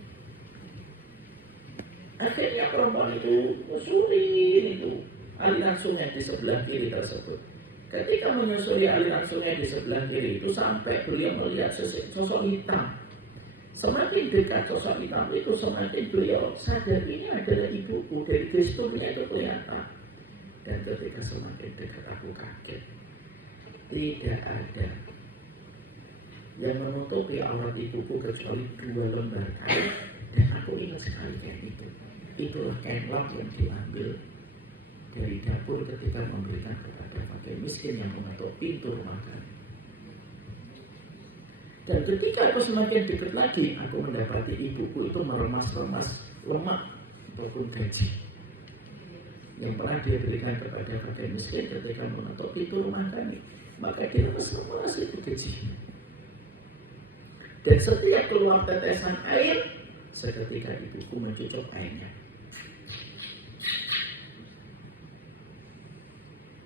Akhirnya perempuan itu susuri itu aliran sungai di sebelah kiri tersebut. Ketika menyusuri aliran sungai di sebelah kiri itu sampai beliau melihat sosok hitam. Semakin dekat sosok hitam itu semakin beliau sadar ini adalah ibuku. Dari gesturnya itu kelihatan. Dan ketika semakin dekat aku kaget. Tidak ada yang menutupi aurat ibuku kecuali 2 lembar kain. Dan aku ingat sekali kain itu. Itulah kain lap yang diambil dari dapur ketika memberikan kepada fakir miskin yang mengetuk pintu rumah kami. Dan ketika aku semakin dekat lagi, aku mendapati ibuku itu meremas-remas lemak ataupun gaji yang pernah dia berikan kepada fakir miskin ketika mengetuk pintu rumah kami. Maka dia remas-remas itu gajinya. Dan setiap keluar tetesan air, seketika ibuku mencucuk airnya.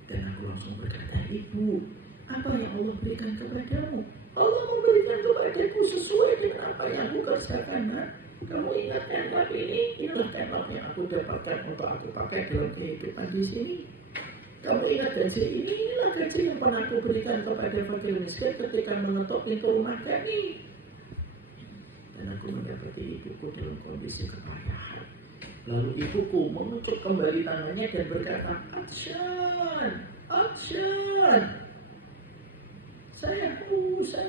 Dan aku langsung berkata, ibu, apa apa yang Allah berikan kepadamu? Allah memberikan kepadaku sesuai dengan apa yang aku kerjakan. Nah, kamu ingat kain ini? Inilah kain yang aku dapatkan untuk aku pakai dalam kehidupan di sini. Kamu ingat gaji ini? Inilah gaji yang pernah aku berikan kepada fakir miskin ketika mengetuk pintu rumah kami. Dan aku mendapati ibuku dalam kondisi kepayahan. Lalu ibuku mengucuk kembali tangannya dan berkata, Action! Action! Saya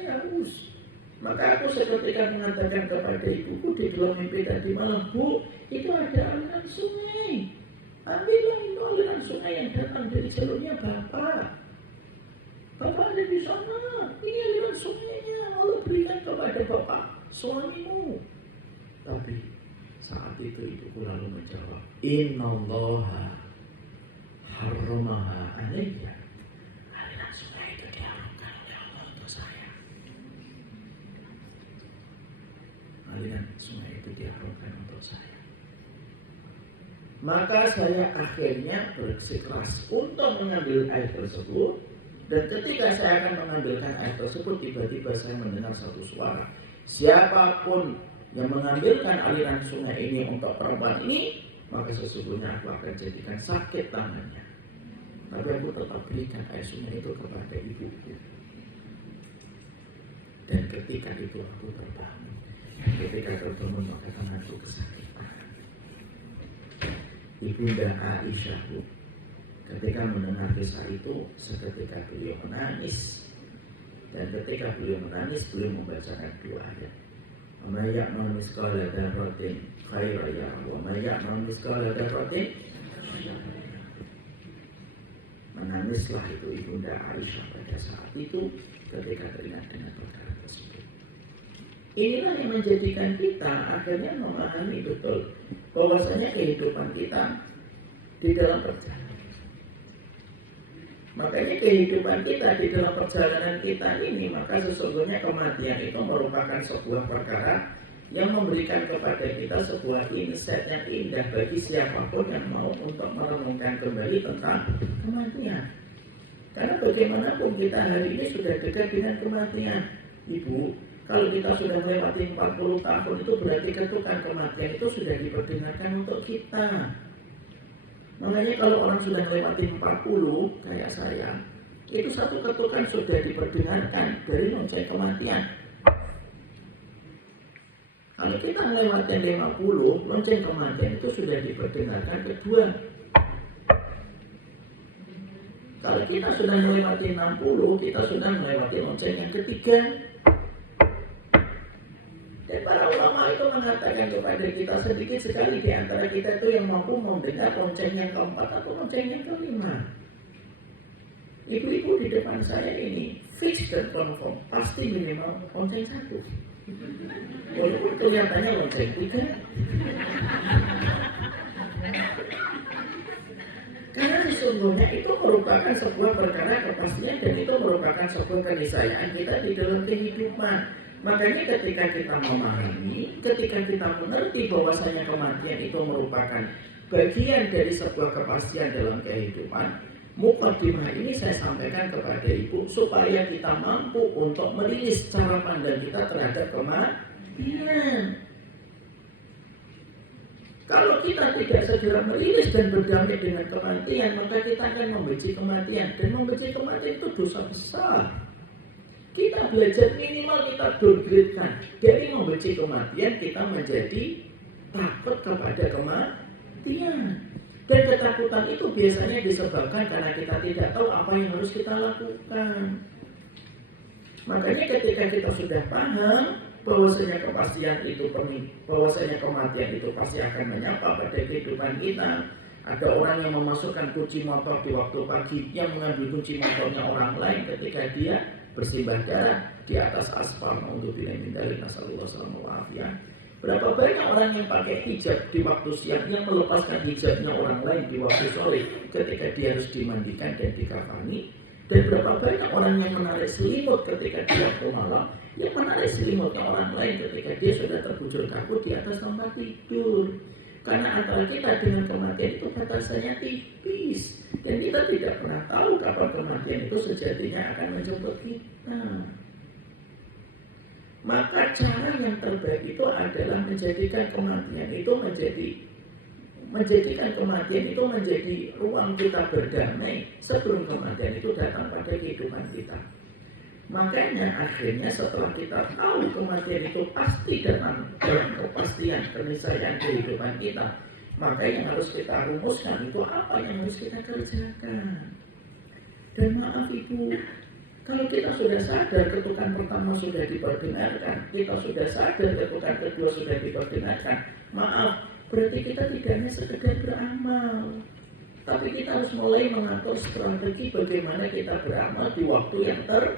haus. Maka aku seketika mengatakan kepada ibuku di dalam mimpi tadi malam, Bu, itu ada aliran sungai. Ambillah itu aliran sungai yang datang dari jalurnya Bapak. Bapak ada di sana. Ini aliran sungainya. Allah berikan kepada Bapak suamimu. Tapi saat itu ibuku lalu menjawab, Innallaha harramaha alayya. Aliran sungai itu diharamkan oleh Allah untuk saya. Aliran sungai itu diharamkan untuk saya. Maka saya akhirnya bersikeras untuk mengambil air tersebut. Dan ketika saya akan mengambilkan air tersebut, tiba-tiba saya mendengar satu suara. Siapapun yang mengambilkan aliran sungai ini untuk perempuan ini, maka sesungguhnya aku akan jadikan sakit tangannya. Tapi aku tetap berikan air sungai itu kepada ibuku. Dan ketika itu aku terbangun. Ketika terbangun maka tanganku kesakitan. Ibunda Aisyah ketika mendengar kisah itu, seketika beliau menangis. Dan ketika beliau menangis, beliau membacakan dua ayat. Wa may ya'mal mithqala dzarratin khairan yarah wa may ya'mal mithqala dzarratin syarran yarah. Menangislah itu Ibunda Aisyah pada saat itu ketika teringat dengan perkara tersebut. Inilah yang menjadikan kita akhirnya memahami betul bahwasanya kehidupan kita di dalam perjalanan. Makanya kehidupan kita di dalam perjalanan kita ini, maka sesungguhnya kematian itu merupakan sebuah perkara yang memberikan kepada kita sebuah insight yang indah bagi siapapun yang mau untuk merenungkan kembali tentang kematian. Karena bagaimanapun kita hari ini sudah dekat dengan kematian. Ibu, kalau kita sudah melewati 40 tahun itu berarti ketukan kematian itu sudah diperdengarkan untuk kita. Makanya kalau orang sudah melewati 40 kayak saya, itu satu ketukan sudah diperdengarkan dari lonceng kematian. Kalau kita melewati 50, lonceng kematian itu sudah diperdengarkan kedua. Kalau kita sudah melewati 60, kita sudah melewati lonceng yang ketiga. Dan para ulama itu mengatakan kepada kita sedikit sekali di antara kita itu yang mampu mendengar lonceng yang keempat atau lonceng yang kelima. Ibu-ibu di depan saya ini fix dan confirm pasti minimal lonceng 1. Walaupun kelihatannya lonceng 3. Karena sesungguhnya itu merupakan sebuah perkara kepastian dan itu merupakan sebuah keniscayaan kita di dalam kehidupan. Makanya ketika kita memahami, ketika kita mengerti bahwasanya kematian itu merupakan bagian dari sebuah kepastian dalam kehidupan, mukadimah ini saya sampaikan kepada ibu supaya kita mampu untuk merilis cara pandang kita terhadap kematian. Kalau kita tidak segera merilis dan berdamai dengan kematian, maka kita akan membenci kematian. Dan membenci kematian itu dosa besar. Kita belajar minimal kita downgrade-kan. Dari membenci kematian, kita menjadi takut kepada kematian. Dan ketakutan itu biasanya disebabkan karena kita tidak tahu apa yang harus kita lakukan. Makanya ketika kita sudah paham bahwasanya kepastian itu bahwasanya kematian itu pasti akan menyapa pada kehidupan kita. Ada orang yang memasukkan kunci motor di waktu pagi, yang mengambil kunci motornya orang lain ketika dia bersimbah darah di atas aspal untuk bilang-bilang nasallallahu alaihi wasallam. Berapa banyak orang yang pakai hijab di waktu siang yang melepaskan hijabnya orang lain di waktu sore ketika dia harus dimandikan dan dikafani. Dan berapa banyak orang yang menarik selimut ketika di waktu malam, yang menarik selimutnya orang lain ketika dia sudah terbujur kaku di atas tempat tidur. Karena antara kita dengan kematian itu batasannya tipis. Dan kita tidak pernah tahu kapan kematian itu sejatinya akan menjemput kita. Maka cara yang terbaik itu adalah menjadikan kematian itu menjadi ruang kita berdamai sebelum kematian itu datang pada kehidupan kita. Makanya akhirnya setelah kita tahu kematian itu pasti datang dalam kepastian keniscayaan kehidupan kita, maka yang harus kita rumuskan itu apa yang harus kita kerjakan. Dan maaf Ibu, kalau kita sudah sadar ketukan pertama sudah diperdengarkan, kita sudah sadar ketukan kedua sudah diperdengarkan, maaf, berarti kita tidak hanya sekedar beramal, tapi kita harus mulai mengatur strategi bagaimana kita beramal di waktu yang terbatas.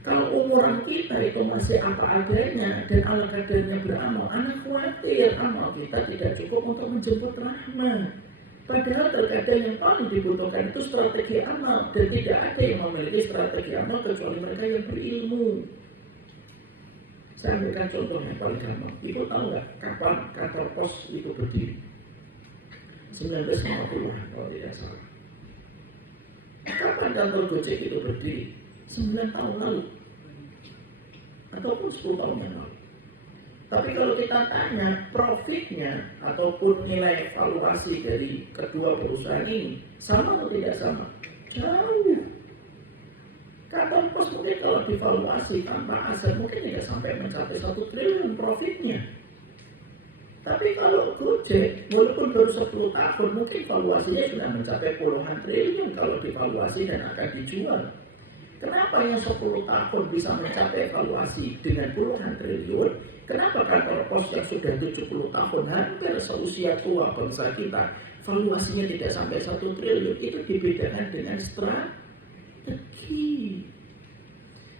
Kalau umuran kita itu masih apa adanya dan ala kadarnya beramal, anak khawatir amal kita tidak cukup untuk menjemput rahmat. Padahal terkadang yang paling dibutuhkan itu strategi amal, dan tidak ada yang memiliki strategi amal kecuali mereka yang berilmu. Saya ambilkan contoh yang paling gampang. Ibu tahu nggak kapan kantor pos itu berdiri? 1950-an kalau tidak salah. Kapan kantor Gojek itu berdiri? 9 tahun lalu ataupun 10 tahun yang lalu. Tapi kalau kita tanya profitnya ataupun nilai valuasi dari kedua perusahaan ini sama atau tidak sama? Jauh. Kantor pos mungkin kalau divaluasi tanpa aset mungkin tidak sampai mencapai 1 triliun profitnya. Tapi kalau Gojek, walaupun baru 10 tahun, mungkin valuasinya sudah mencapai puluhan triliun kalau divaluasi dan akan dijual. Kenapa yang 10 tahun bisa mencapai valuasi dengan puluhan triliun? Kenapa kantor pos yang sudah 70 tahun, hampir seusia tua bangsa kita, valuasinya tidak sampai 1 triliun? Itu dibedakan dengan strategi.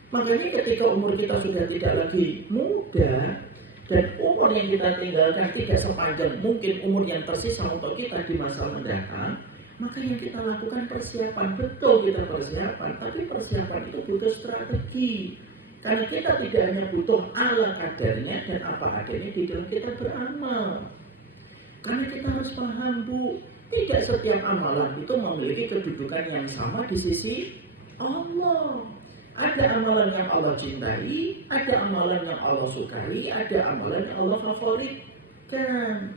Makanya ketika umur kita sudah tidak lagi muda, dan umur yang kita tinggalkan tidak sepanjang mungkin umur yang tersisa untuk kita di masa mendatang, maka yang kita lakukan persiapan. Betul kita persiapan, tapi persiapan itu butuh strategi. Karena kita tidak hanya butuh ala kadarnya dan apa adanya di dalam kita beramal. Karena kita harus paham Bu, tidak setiap amalan itu memiliki kedudukan yang sama di sisi Allah. Ada amalan yang Allah cintai, ada amalan yang Allah sukai, ada amalan yang Allah favoritkan.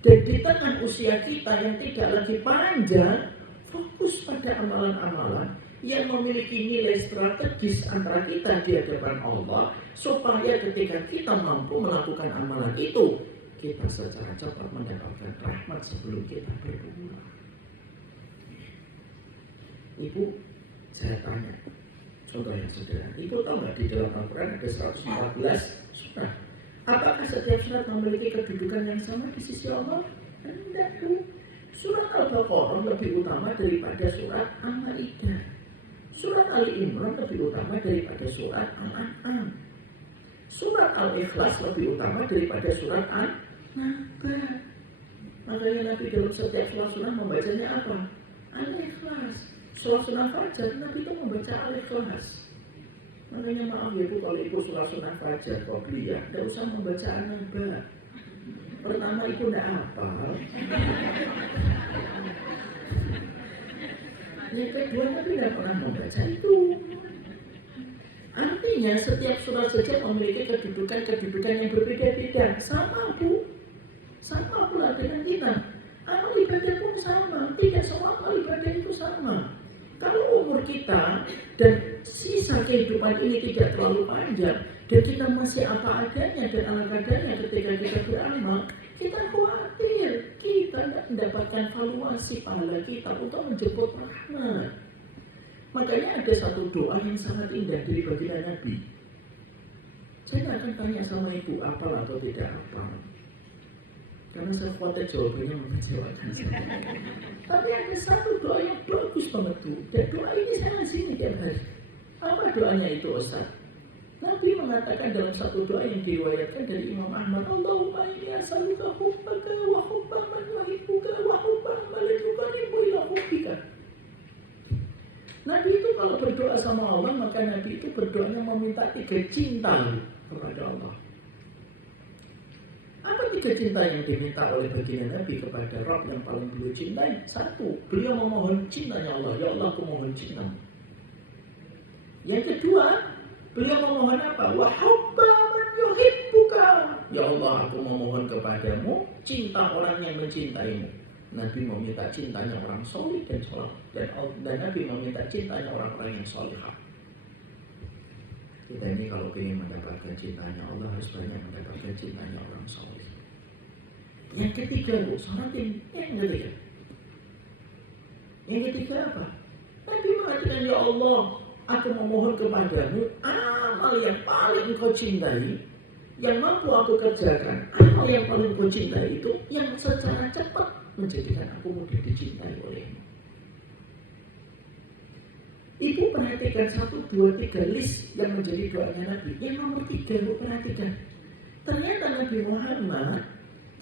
Dan di tengah usia kita yang tidak lagi panjang, fokus pada amalan-amalan yang memiliki nilai strategis antara kita di hadapan Allah, supaya ketika kita mampu melakukan amalan itu, kita secara cepat mendapatkan rahmat sebelum kita berdoa. Ibu, saya tanya, contoh yang sederhana, Ibu tahu nggak di dalam Al-Quran ada 114 surah? Apakah setiap surat memiliki kedudukan yang sama di sisi Allah? Tidak. Surat Al-Baqarah lebih utama daripada surat Al-Maidah. Surat Ali Imran lebih utama daripada surat Al-An'am. Surat Al-Ikhlas lebih utama daripada surat An-Naba. Makanya Nabi dalam setiap surah membacanya apa? Al-Ikhlas. Surah Fajar, Nabi itu membaca Al-Ikhlas. Makanya maaf ya Bu, kalau Ibu surah Fajar Qobliyah, tidak usah membaca An-Naba. Pertama Ibu tidak hafal. Yang kedua Nabi tidak pernah membaca itu. Artinya setiap surah saja memiliki kedudukan yang berbeda-beda. Sama Bu, sama pula dengan kita. Amal ibadah pun sama, tidak semua amal ibadah itu sama. Kalau umur kita dan sisa kehidupan ini tidak terlalu panjang dan kita masih apa adanya dan ala kadarnya ketika kita beramal, kita khawatir kita tidak mendapatkan valuasi pahala kita untuk menjemput rahmat. Makanya ada satu doa yang sangat indah dari baginda Nabi. Saya akan tanya sama Ibu, apal atau tidak apal, karena saya khawatir jawabannya mengecewakan saya. Tapi ada satu doa yang bagus banget tuh. Dan doa ini saya ngasih tiap hari. Apa doanya itu Ustaz? Nabi mengatakan dalam satu doa yang diriwayatkan dari Imam Ahmad, Allahumma inni as'aluka hubbaka wa hubba man yuhibbuka wa hubba man la yuqarribu ila hubbika. Nabi itu kalau berdoa sama Allah, maka Nabi itu berdoanya meminta 3 cinta kepada Allah. tiga cinta yang diminta oleh baginda Nabi kepada Rabb yang paling beliau cintai. Satu, beliau memohon cintanya Allah. Ya Allah, aku mohon cintamu. Yang kedua, beliau memohon apa? Wa hubba man yuhibbuka. Ya Allah, aku memohon kepadamu cinta orang yang mencintaimu. Nabi meminta cintanya orang soleh dan soleh, dan Nabi meminta cintanya orang-orang yang solehah. Kita ini kalau ingin mendapatkan cintanya Allah harus banyak mendapatkan cintanya orang soleh. Yang ketiga, Bu, yang ketiga. Yang ketiga apa? Nabi mengatakan, ya Allah, aku memohon kepadamu amal yang paling kau cintai, yang mampu aku kerjakan. Amal yang paling kau cintai itu yang secara cepat menjadikan aku mudah dicintai olehmu. Ibu perhatikan 1, 2, 3 list yang menjadi doanya Nabi. Yang nomor 3, Ibu perhatikan. Ternyata Nabi Muhammad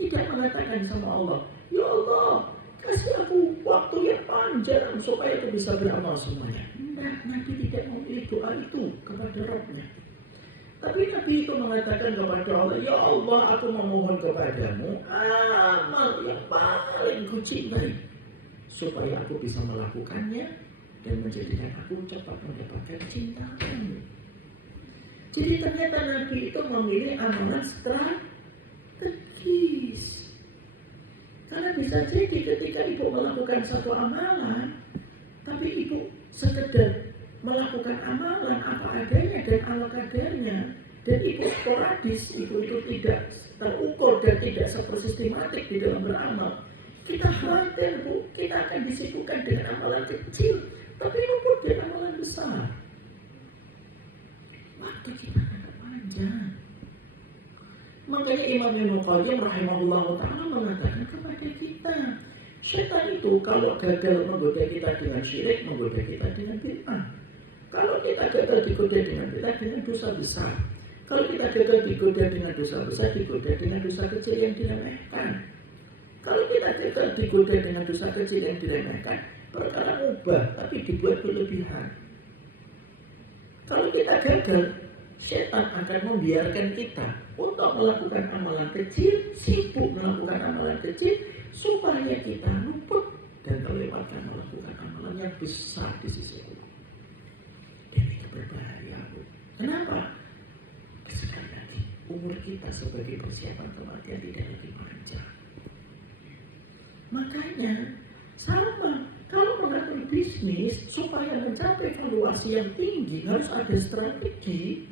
tidak mengatakan sama Allah, ya Allah, kasih aku waktu yang panjang supaya aku bisa beramal semuanya. Nah, Nabi tidak memilih doa itu kepada Rabbnya. Tapi Nabi itu mengatakan kepada Allah, ya Allah, aku memohon kepadamu amal yang paling kucintai supaya aku bisa melakukannya dan menjadikan aku cepat mendapatkan cintamu. Jadi ternyata Nabi itu memilih amalan strategis. Karena bisa jadi ketika ibu melakukan satu amalan, tapi ibu sekedar melakukan amalan apa adanya dan ala kadarnya, dan ibu sporadis, ibu itu tidak terukur dan tidak sistematik di dalam beramal, kita khawatir, Bu, kita akan disibukkan dengan amalan kecil tapi luput dari amalan besar. Waktu kita akan panjang. Makanya Imam Ibnu Qayyim rahimahullah ta'ala mengatakan kepada kita, setan itu kalau gagal menggoda kita dengan syirik, menggoda kita dengan bid'ah. Kalau kita gagal digoda dengan bid'ah, dengan dosa besar. Kalau kita gagal digoda dengan dosa besar, digoda dengan dosa kecil yang diremehkan. Kalau kita gagal digoda dengan dosa kecil yang diremehkan, perkara mubah tapi dibuat berlebihan. Kalau kita gagal, setan akan membiarkan kita untuk melakukan amalan kecil, sibuk melakukan amalan kecil, supaya kita luput dan terlewatkan melakukan amalan yang besar di sisi Allah. Dan itu berbahaya, Bu. Kenapa? Sekali lagi, umur kita sebagai persiapan kematian tidak lagi panjang. Makanya sama, kalau mengatur bisnis supaya mencapai valuasi yang tinggi harus ada strategi.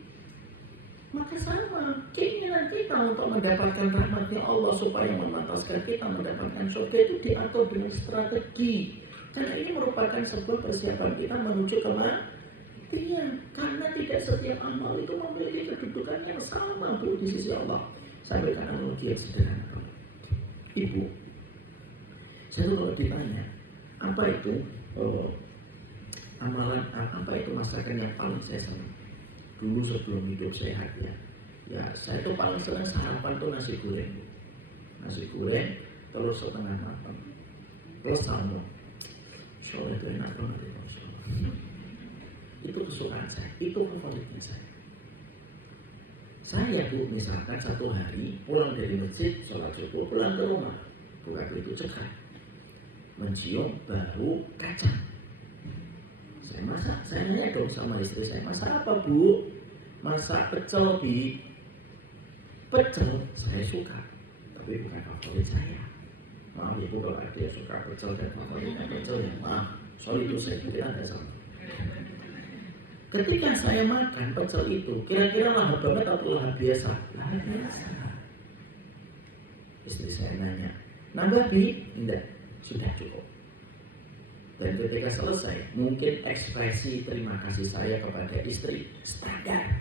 Maka sama, keinginan kita untuk mendapatkan rahmatnya Allah supaya memantaskan kita mendapatkan surga itu diatur dengan strategi. Karena ini merupakan sebuah persiapan kita menuju kematian. Karena tidak setiap amal itu memiliki kedudukan yang sama, Bu, di sisi Allah. Saya berikan analogi yang sederhana. Ibu, saya kalau ditanya, apa itu amalan, apa itu masakan yang paling saya senang? Dulu sebelum hidup sehat ya saya tuh paling senang sarapan tuh nasi goreng, nasi goreng telur setengah matang plus salmon. Soalnya itu enak banget ya, itu kesukaan saya, itu favoritnya saya. Saya, Bu, misalkan satu hari pulang dari masjid, sholat subuh, pulang ke rumah, buka pintu cekat, mencium bau kacang. Saya masak, saya nanya dong sama istri saya, masak apa, Bu? Masak pecel, Bi. Pecel saya suka, tapi bukan favorit saya. Maaf ya, Bu, kalau ada yang suka pecel dan favoritnya pecel, ya maaf, soal itu saya kira ada sama. Ketika saya makan pecel itu, kira-kira lahap banget atau lahap biasa? Lahap biasa. Istri saya nanya, nambah, Bi? Enggak, sudah cukup. Dan ketika selesai, mungkin ekspresi terima kasih saya kepada istri standar.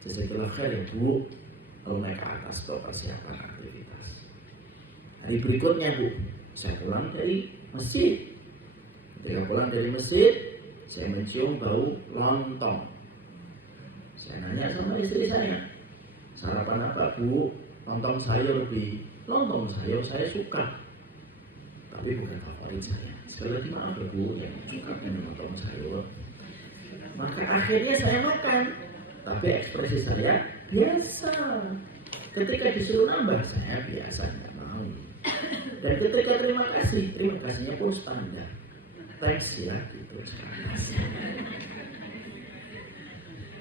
Jazakallah khair ya, Bu, kalau naik ke atas ke persiapan aktivitas. Hari berikutnya, Bu, saya pulang dari masjid. Ketika pulang dari masjid, saya mencium bau lontong. Saya nanya sama istri saya, sarapan apa, Bu? Lontong sayur, Bi. Lontong sayur saya suka, tapi bukan favorit saya. Sekali lagi maaf ya, Bu, yang suka dengan lontong sayur. Maka akhirnya saya makan, tapi ekspresi saya biasa. Ketika disuruh nambah, saya biasa nggak mau. Dan ketika terima kasihnya pun standar. Thanks ya, gitu.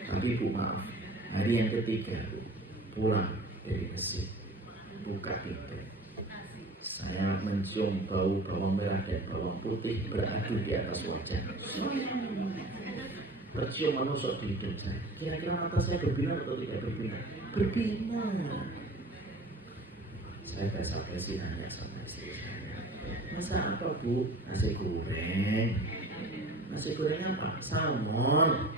Tapi Bu maaf, hari yang ketiga Bu, pulang dari masjid, buka pintu. Saya mencium bau bawang merah dan bawang putih beradu di atas wajah. Tercium menusuk di hidung saya. Kira-kira mata saya berbinar atau tidak berbinar? Berbinar. Saya basa-basi nanya sama istri saya. Masa apa Bu? Nasi goreng. Nasi goreng apa? Salmon.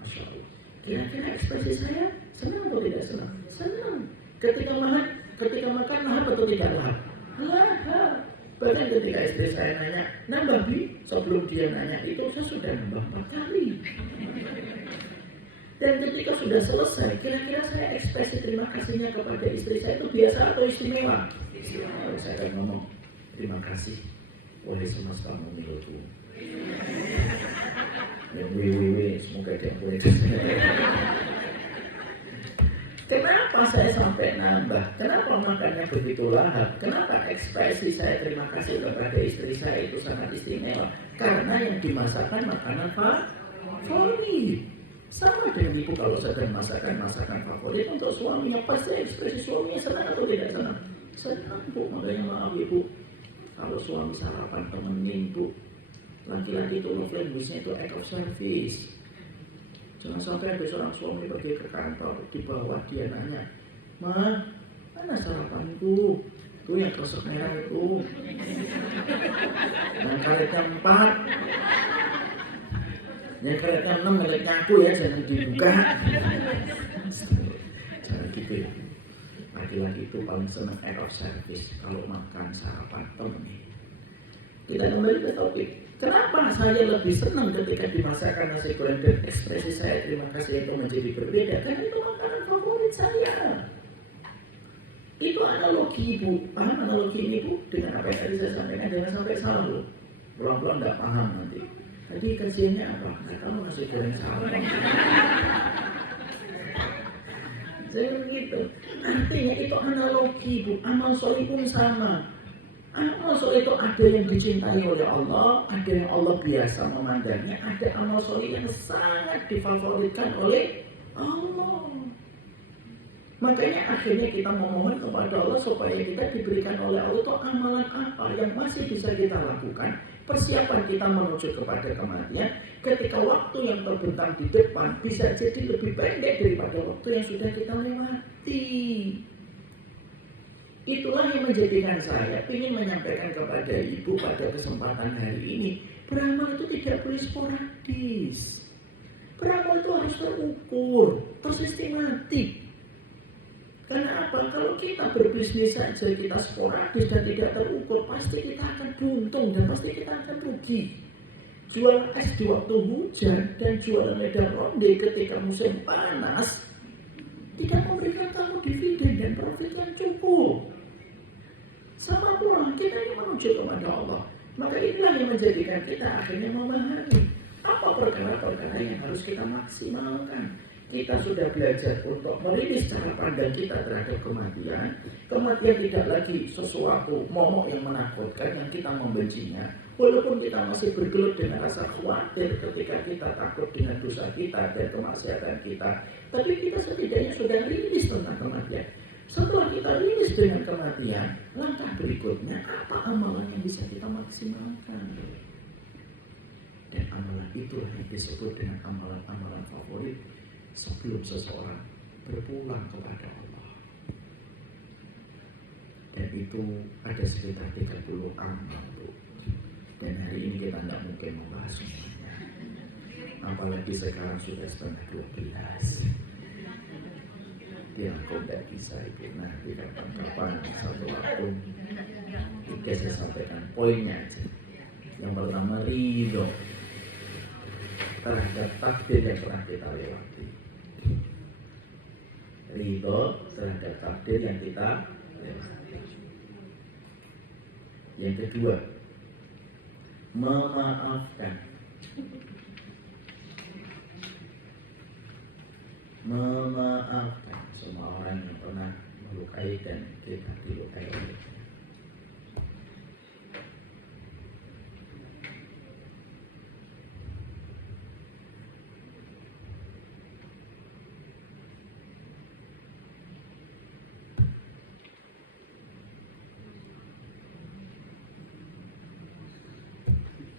Masya Allah. Kira-kira ekspresi saya senang atau tidak senang? Senang. Ketika makan lahap atau tidak lahap? Lahap. Bahkan ketika istri saya nanya, nambah Bi? Sebelum dia nanya itu saya sudah nambah 4 kali. Dan ketika sudah selesai, kira-kira saya ekspresi terima kasihnya kepada istri saya itu biasa atau istimewa? Istimewa. Saya akan ngomong, terima kasih oleh semesta memilihku. Yang wiwi, semoga dia boleh. Kenapa saya sampai nambah? Kenapa makannya begitu lahap? Kenapa ekspresi saya terima kasih kepada istri saya itu sangat istimewa? Karena yang dimasakkan makanan favorit. Sama dengan ibu kalau sedang masakan favorit untuk suaminya, pasti ekspresi suaminya senang atau tidak senang? Senang Bu, makanya maaf Ibu, kalau suami sarapan temenin Bu. Laki-laki itu love language-nya itu act of service. Jangan sampai ada seorang suami pergi ke kantor, di bawah dia nanya, Ma, mana sarapanku? Itu yang kresek merah itu. Yang karetnya 4. Yang karetnya 6, miliknya aku ya, jangan dibuka. Jangan gitu ya. Laki-laki itu paling senang act of service kalau makan sarapan temenin. Kita kembali ke topik. Kenapa saya lebih senang ketika dimasakkan nasi goreng dan ekspresi saya terima kasih itu menjadi berbeda? Karena itu makanan favorit saya. Itu analogi Bu. Paham analogi ini Bu? Dengan apa yang tadi saya sampaikan, jangan sampai salah Bu. Pelan-pelan nggak paham nanti. Tadi kasihannya apa? Nggak tahu nasi goreng salah. Saya begitu. Artinya itu analogi Bu. Amal soleh pun sama. Amal soleh itu ada yang dicintai oleh Allah, ada yang Allah biasa memandangnya, ada amal soleh yang sangat difavoritkan oleh Allah. Makanya akhirnya kita memohon kepada Allah supaya kita diberikan oleh Allah itu amalan apa yang masih bisa kita lakukan, persiapan kita menuju kepada kematian, ketika waktu yang terbentang di depan bisa jadi lebih pendek daripada waktu yang sudah kita lewati. Itulah yang menjadikan saya ingin menyampaikan kepada Ibu pada kesempatan hari ini, beramal itu tidak boleh sporadis. Beramal itu harus terukur, tersistematik. Karena apa? Kalau kita berbisnis saja kita sporadis dan tidak terukur, pasti kita akan buntung dan pasti kita akan rugi. Jual es di waktu hujan dan jual medan ronde ketika musim panas tidak memberikan kamu dividen dan profit yang cukup. Sama pula kita ini menuju kepada Allah. Maka inilah yang menjadikan kita akhirnya memahami apa perkara-perkara yang harus kita maksimalkan. Kita sudah belajar untuk merilis cara pandang kita terhadap kematian. Kematian tidak lagi sesuatu momok yang menakutkan yang kita membencinya. Walaupun kita masih bergelut dengan rasa khawatir ketika kita takut dengan dosa kita dan kemaksiatan kita, tapi kita setidaknya sudah rilis tentang kematian. Setelah kita rilis dengan kematian, langkah berikutnya apa amalan yang bisa kita maksimalkan? Dan amalan itulah yang disebut dengan amalan-amalan favorit sebelum seseorang berpulang kepada Allah. Dan itu ada sekitar 30 amal Bu. Dan hari ini kita tidak mungkin membahas semuanya. Apalagi sekarang sudah setengah 12. Ya, kok tidak bisa itu nanti kapan-kapan satu waktu kita saya sampaikan poinnya aja. Yang pertama ridho terhadap takdir yang telah kita lewati. Ridho terhadap takdir yang kita lewati. Yang kedua, memaafkan. Memaafkan. semua orang yang pernah melukai dan kita dilukai olehnya.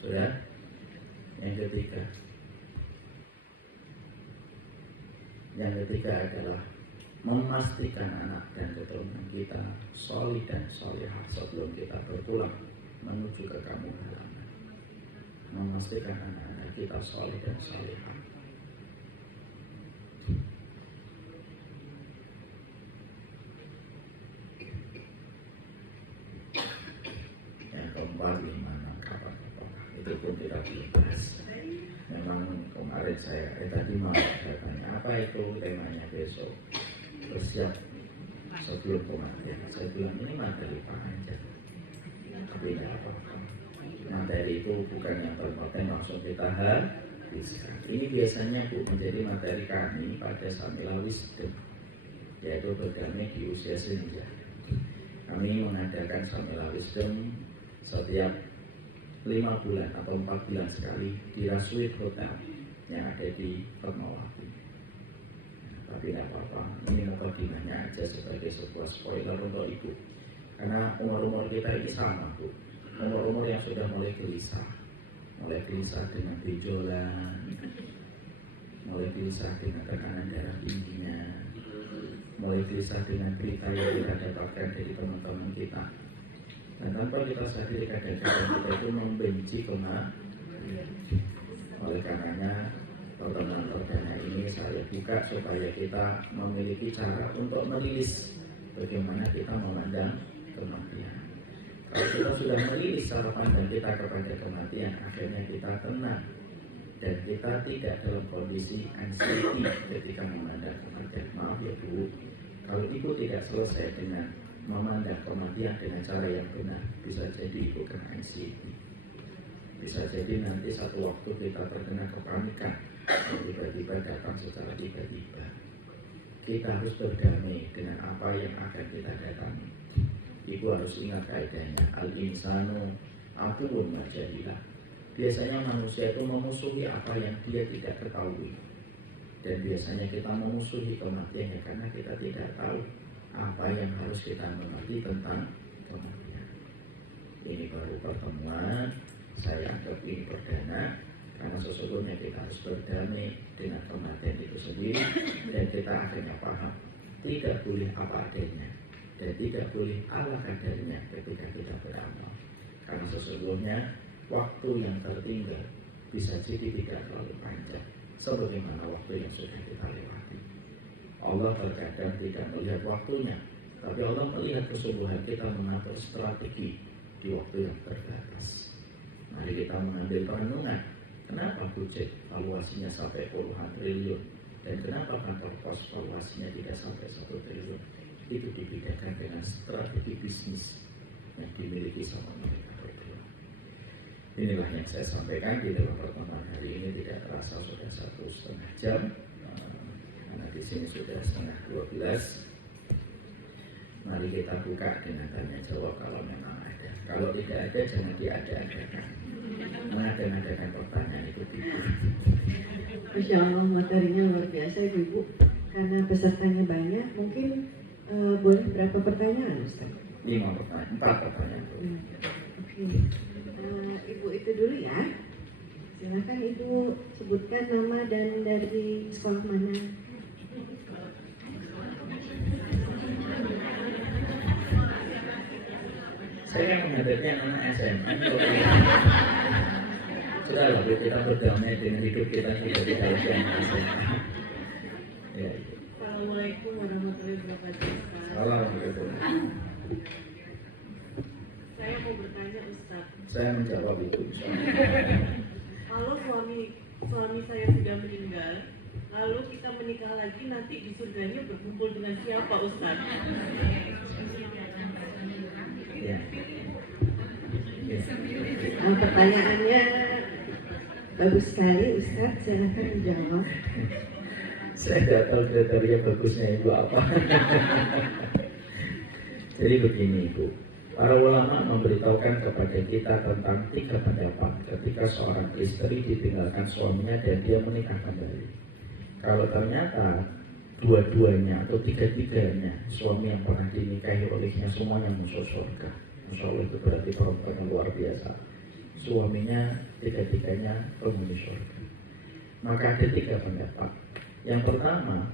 Sudah? Yang ketiga adalah memastikan anak dan keturunan kita solih dan solihah sebelum kita berpulang menuju ke kampung halaman. Memastikan anak-anak kita solih dan solihah. Yang keempat, 5, 6 kapan itu pun tidak dibahas. Memang kemarin tadi mau saya tanya apa itu temanya besok, bersiap sebelum kematian. Saya bilang ini materi panjang, tapi tidak apa-apa. Materi itu bukan yang terpenting langsung kita habiskan. Ini biasanya Bu menjadi materi kami pada Samila Wisdom, yaitu berdamai di usia senja. Kami mengadakan Samila Wisdom setiap 5 bulan atau 4 bulan sekali di Raswid Hotel yang ada di Fatmawati. Tapi tidak apa-apa, ini mukadimahnya aja sebagai sebuah spoiler untuk Ibu. Karena umur-umur kita ini sama Bu, umur-umur yang sudah mulai gelisah dengan benjolan, mulai gelisah dengan tekanan darah tingginya, mulai gelisah dengan berita yang kita dapatkan dari teman-teman kita. Dan tanpa kita sadari kadang-kadang kita itu membenci kematian. Oleh karenanya pertemuan perdana ini saya buka supaya kita memiliki cara untuk merilis bagaimana kita memandang kematian. Kalau kita sudah merilis cara pandang kita kepada kematian, akhirnya kita tenang dan kita tidak dalam kondisi anxiety ketika memandang kematian. Maaf ya Bu, kalau Ibu tidak selesai dengan memandang kematian dengan cara yang benar, bisa jadi Ibu kena anxiety. Bisa jadi nanti satu waktu kita terkena kepanikan yang tiba-tiba datang secara tiba-tiba. Kita harus berdamai dengan apa yang akan kita datangi. Ibu harus ingat kaidahnya, al-insanu aduwwun ma jahilah. Biasanya manusia itu memusuhi apa yang dia tidak ketahui. Dan biasanya kita memusuhi kematiannya karena kita tidak tahu apa yang harus kita mengerti tentang kematian. Ini baru pertemuan, saya anggap ini perdana, karena sesungguhnya kita harus berdamai dengan kematian itu sendiri dan kita akhirnya paham tidak boleh apa adanya dan tidak boleh ala kadarnya ketika kita beramal. Karena sesungguhnya waktu yang tertinggal bisa jadi tidak terlalu panjang sebagaimana waktu yang sudah kita lewati. Allah terkadang tidak melihat waktunya, tapi Allah melihat kesungguhan kita mengatur strategi di waktu yang terbatas. Mari kita mengambil perenungan, kenapa Gojek valuasinya sampai puluhan triliun dan kenapa kantor pos valuasinya tidak sampai 1 triliun. Itu dibedakan dengan strategi bisnis yang dimiliki sama mereka berdua. Inilah yang saya sampaikan di dalam pertemuan hari ini. Tidak terasa sudah 1,5 jam. Karena di sini sudah 11:30. Mari kita buka dengan tanya jawab kalau memang ada. Kalau tidak ada jangan diada-adakan. Mengada-adakan pertanyaan itu tidak. Masya Allah, materinya luar biasa Ibu. Karena pesertanya banyak, mungkin boleh berapa pertanyaan Ustaz? 5 pertanyaan, 4 pertanyaan. Oke. Ibu itu dulu ya. Silakan Ibu sebutkan nama dan dari sekolah mana. Saya menghadapnya anak SMA. Sudah lah, kita berdamai dengan hidup kita sudah di dalam SMA. Ya. Assalamualaikum warahmatullahi wabarakatuh. Assalamualaikum. Saya mau bertanya Ustaz. Saya menjawab itu. Kalau suami saya sudah meninggal, lalu kita menikah lagi, nanti di surganya berkumpul dengan siapa Ustaz? Ya. Ya. Pertanyaannya bagus sekali Ustaz, silahkan dijawab. Saya tidak tahu kriteria bagusnya itu apa. Jadi begini Ibu, para ulama memberitahukan kepada kita tentang 3 pendapat ketika seorang istri ditinggalkan suaminya dan dia menikah kembali. Kalau ternyata dua-duanya atau tiga-tiganya suami yang pernah dinikahi olehnya semuanya masuk surga, Masya Allah, itu berarti perempuan yang luar biasa. Suaminya tiga-tiganya penghuni surga. Maka ada 3 pendapat. Yang pertama,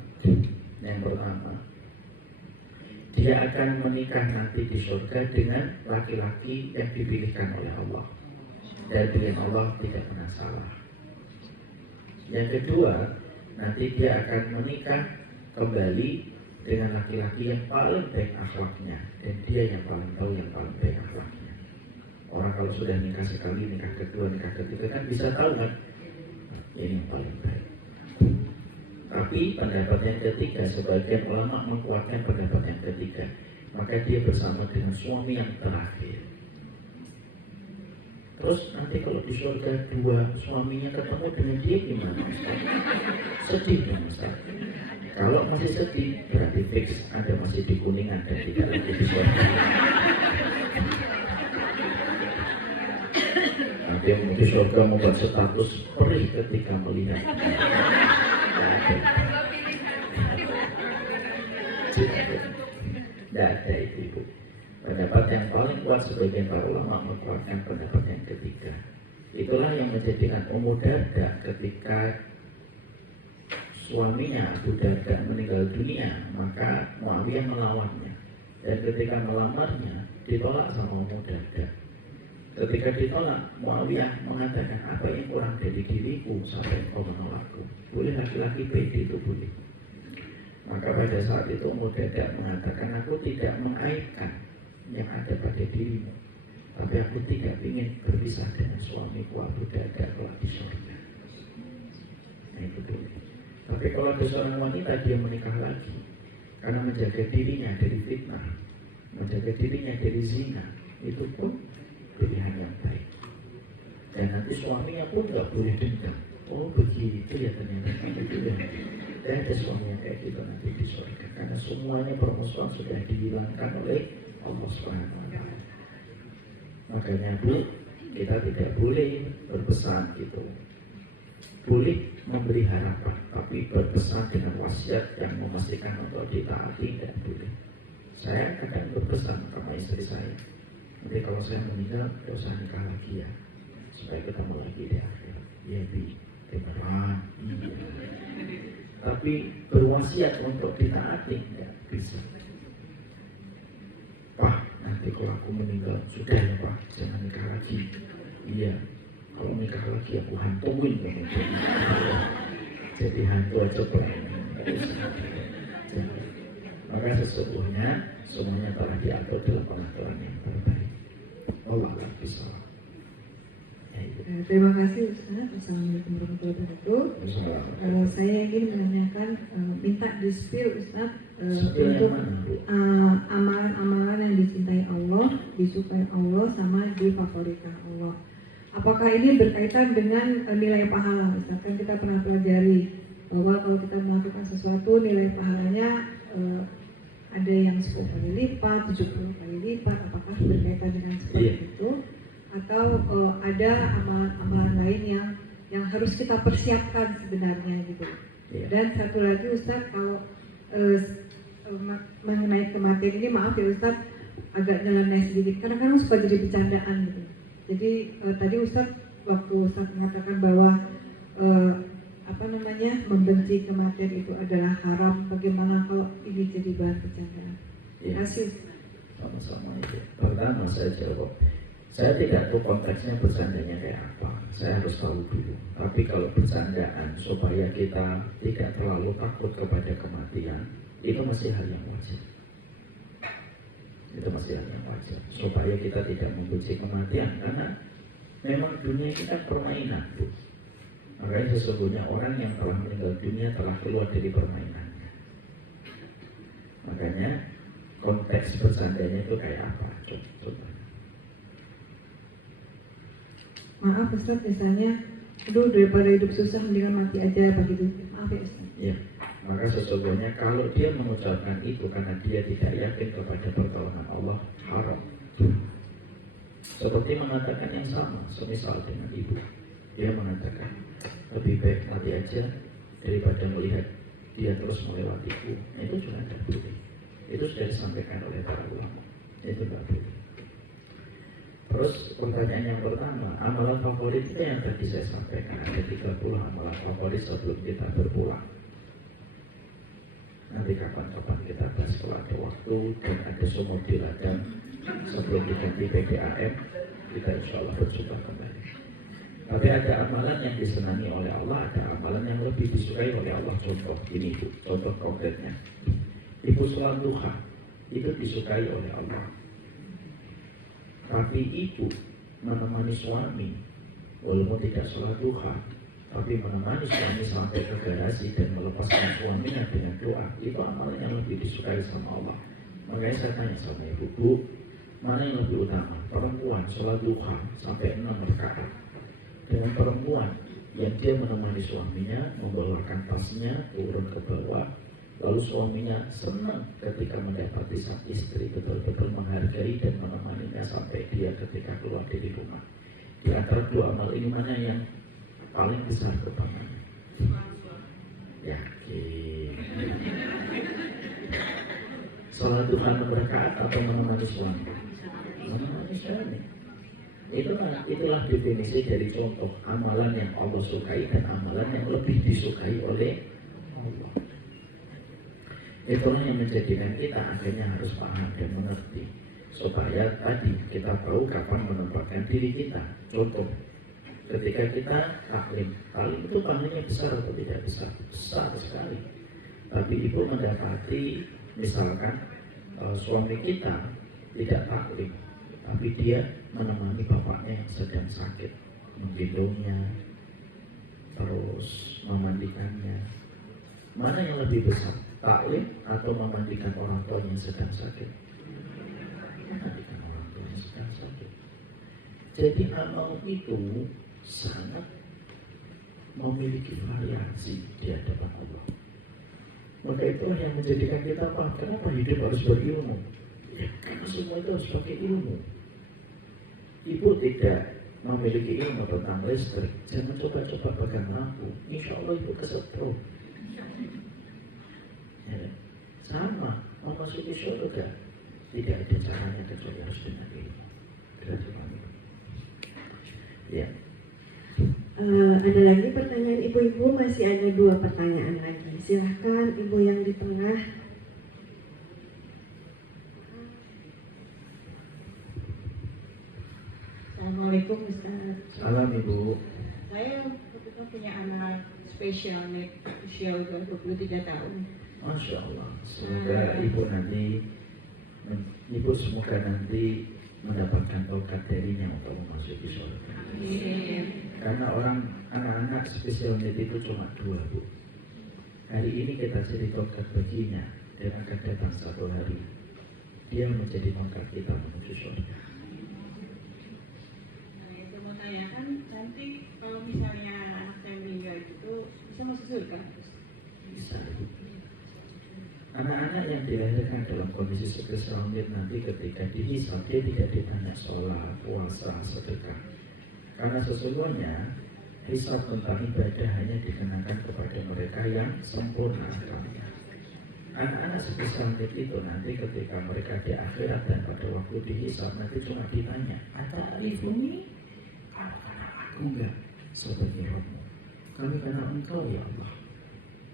dia akan menikah nanti di surga dengan laki-laki yang dipilihkan oleh Allah, dan pilihan Allah tidak pernah salah. Yang kedua, nanti dia akan menikah kembali dengan laki-laki yang paling baik akhlaknya, dan dia yang paling tahu yang paling baik akhlaknya. Orang kalau sudah nikah sekali, nikah kedua, nikah ketiga kan bisa tahu kan, ini yang paling baik. Tapi pendapat yang ketiga, sebagian ulama menguatkan pendapat yang ketiga, maka dia bersama dengan suami yang terakhir. Terus nanti kalau di surga 2 suaminya ketemu dengan dia gimana Ustaz? Sedih dong Ustaz. Kalau masih sedih, berarti fix Anda masih di Kuningan dan tidak lagi di surga. Nanti yang mau di surga membuat status perih ketika melihat. Tidak ada itu Ibu. Pendapat yang paling kuat sebagian para ulama menguatkan pendapat yang ketiga. Itulah yang menjadikan Ummu Darda ketika suaminya Abu Darda meninggal dunia, maka Muawiyah melawannya. Dan ketika melamarnya ditolak sama Ummu Darda. Ketika ditolak, Muawiyah mengatakan, apa yang kurang dari diriku sampai kau menolakku? Boleh laki-laki pede itu boleh. Maka pada saat itu Ummu Darda mengatakan, aku tidak mengaibkan yang ada pada dirimu, tapi aku tidak ingin berpisah dengan suamiku Abu Darda kelak di surga. Nah itu boleh. Tapi kalau ada seorang wanita dia menikah lagi karena menjaga dirinya dari fitnah, menjaga dirinya dari zina, itu pun pilihan yang baik. Dan nanti suaminya pun nggak boleh dendam. Oh begitu ya ternyata itu ya. Dan ada suaminya kayak gitu nanti di surga, karena semuanya permusuhan sudah dihilangkan oleh Allah Subhanahu wa Ta'ala. Makanya Bu, kita tidak boleh berpesan gitu. Boleh memberi harapan, tapi berpesan dengan wasiat yang memastikan untuk ditaati tidak boleh. Saya kadang berpesan sama istri saya, nanti kalau saya meninggal, tidak usah nikah lagi ya, supaya ketemu lagi di akhirat. Ya Bi, beneran. Tapi berwasiat untuk ditaati tidak bisa. Pak, nanti kalau aku meninggal, sudah ya Pak, jangan nikah lagi. Iya, kalau nikah lagi aku hantuin kamu. Jadi hantu aja pelayanan. Maka sesungguhnya semuanya telah diatur dalam pengaturan yang terbaik. Allah bisa. Terima kasih Ustaz. Assalamualaikum warahmatullahi wabarakatuh. Saya ingin menanyakan, minta dispil Ustaz untuk amalan-amalan yang dicintai Allah, disukai Allah, sama difavoritkan Allah. Apakah ini berkaitan dengan nilai pahala Ustaz? Kan kita pernah pelajari bahwa kalau kita melakukan sesuatu nilai pahalanya ada yang 10 kali lipat, 70 kali lipat. Apakah berkaitan dengan seperti itu? Atau ada amalan-amalan lain yang harus kita persiapkan sebenarnya gitu. Dan satu lagi Ustaz, kalau mengenai kematian ini, maaf ya Ustaz, agak nyeleneh sedikit karena kan suka jadi bercandaan gitu. Jadi tadi Ustaz waktu Ustaz mengatakan bahwa membenci kematian itu adalah haram, bagaimana kalau ini jadi bahan bercandaan? Terima kasih. Sama-sama itu. Pertama saya jawab, saya tidak tahu konteksnya bercandanya kayak apa. Saya harus tahu dulu. Tapi kalau bercandaan supaya kita tidak terlalu takut kepada kematian, itu masih hal yang wajar. Itu masih hal yang wajar. Supaya kita tidak membenci kematian, karena memang dunia ini kan permainan, Bu. Makanya sesungguhnya orang yang telah meninggal dunia telah keluar dari permainannya. Makanya konteks bercandanya itu kayak apa? Coba. Maaf Ustaz, misalnya, aduh daripada hidup susah mendingan mati aja begitu. Maaf ya Ustaz. Ya. Maka sesungguhnya kalau dia mengucapkan itu karena dia tidak yakin kepada pertolongan Allah, haram. Seperti mengatakan yang sama, semisal dengan ibu, dia mengatakan lebih baik mati aja daripada melihat dia terus melewatiku. Itu juga tidak boleh. Itu sudah disampaikan oleh para ulama. Itu tidak boleh. Terus pertanyaan yang pertama, amalan favorit kita yang tadi saya sampaikan, ada 30 amalan favorit sebelum kita berpulang. Nanti kapan-kapan kita bahas kalau ada waktu dan ada sumur di ladang sebelum diganti PDAM, kita insya Allah berjumpa kembali. Tapi ada amalan yang disenangi oleh Allah, ada amalan yang lebih disukai oleh Allah. Contoh ini, contoh konkretnya, ibu sholat duha itu disukai oleh Allah. Tapi ibu menemani suami walaupun tidak sholat duha, tapi menemani suami sampai ke garasi dan melepaskan suaminya dengan doa, itu amalan yang lebih disukai sama Allah. Makanya saya tanya sama ibu, mana yang lebih utama? Perempuan sholat duha sampai 6 rakaat dengan perempuan yang dia menemani suaminya, membawakan tasnya turun ke bawah, lalu suaminya senang ketika mendapati sang istri betul-betul menghargai dan menemaninya sampai dia ketika keluar dari rumah. Di antara dua amal ini mana yang paling besar keutamaan? Yakin? Sholat duha 6 rakaat atau menemani suami? Menemani suami. Itulah definisi dari contoh amalan yang Allah sukai dan amalan yang lebih disukai oleh Allah. Itulah yang menjadikan kita akhirnya harus paham dan mengerti, supaya tadi kita tahu kapan menempatkan diri kita. Contoh, ketika kita taklim itu pahalanya besar atau tidak besar? Besar sekali. Tapi ibu mendapati misalkan suami kita tidak taklim, tapi dia menemani bapaknya yang sedang sakit, menggendongnya, terus memandikannya. Mana yang lebih besar? Taklim atau memandikan orang tua yang sedang sakit? Memandikan orang tua yang sedang sakit. Jadi amal itu sangat memiliki variasi di hadapan Allah. Maka itulah yang menjadikan kita paham kenapa hidup harus berilmu. Ya, karena semua itu harus pakai ilmu. Ibu tidak memiliki ilmu tentang listrik, jangan coba-coba pegang lampu. Insya Allah ibu kesetrum. Ya, sama, mau masuk ke surga tidak ada caranya kecuali harus dengan ilmu. Ya. Ada lagi pertanyaan ibu-ibu, masih ada 2 pertanyaan lagi. Silahkan ibu yang di tengah. Assalamualaikum Ustaz. Salam Ibu. Saya kebetulan punya anak special need usia udah 23 tahun. Masya Allah. Semoga Ibu semoga nanti mendapatkan taukat darinya untuk memasuki surga. Karena anak-anak special need itu cuma 2 Bu. Hari ini kita jadi taukat baginya dan akan datang satu hari dia menjadi taukat kita menuju surga. Saya kan nanti kalau misalnya anak saya meninggal itu bisa masuk surga. Bisa. Anak-anak yang dilahirkan dalam kondisi spesial need nanti ketika dihisab dia tidak ditanya sholat, puasa, sedekah. Karena sesungguhnya hisab tentang ibadah hanya dikenakan kepada mereka yang sempurna agamanya. Anak-anak spesial need itu nanti ketika mereka di akhirat dan pada waktu dihisab nanti cuma ditanya, "Ata'rifuni?" Aku enggak sebagai Rabb-Mu, kami karena Engkau ya Allah.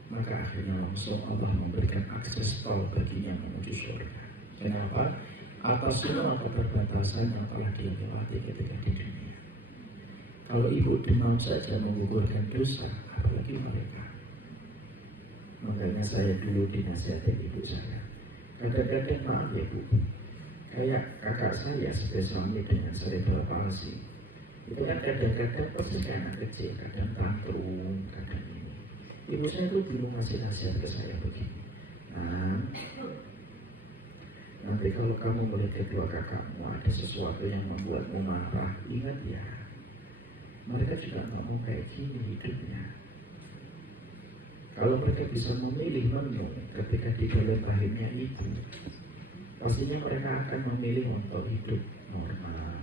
Maka akhirnya langsung Allah memberikan akses tol baginya menuju surga. Kenapa? Atas semua keterbatasan yang telah dia lewati ketika di dunia. Kalau ibu demam saja menggugurkan dosa, apalagi mereka. Makanya saya dulu dinasihatin ibu saya, kadang-kadang maaf ya Bu, kayak kakak saya spesial dengan cerebral palsy. Itu kan kadang-kadang persis kayak anak kecil, kadang tantrum, kadang ini. Ibu saya tuh dulu ngasih nasihat ke saya begini, nanti kalau kamu melihat kedua kakakmu ada sesuatu yang membuatmu marah, ingat ya, mereka juga nggak mau kayak gini hidupnya. Kalau mereka bisa memilih menu ketika di dalam rahimnya itu, pastinya mereka akan memilih untuk hidup normal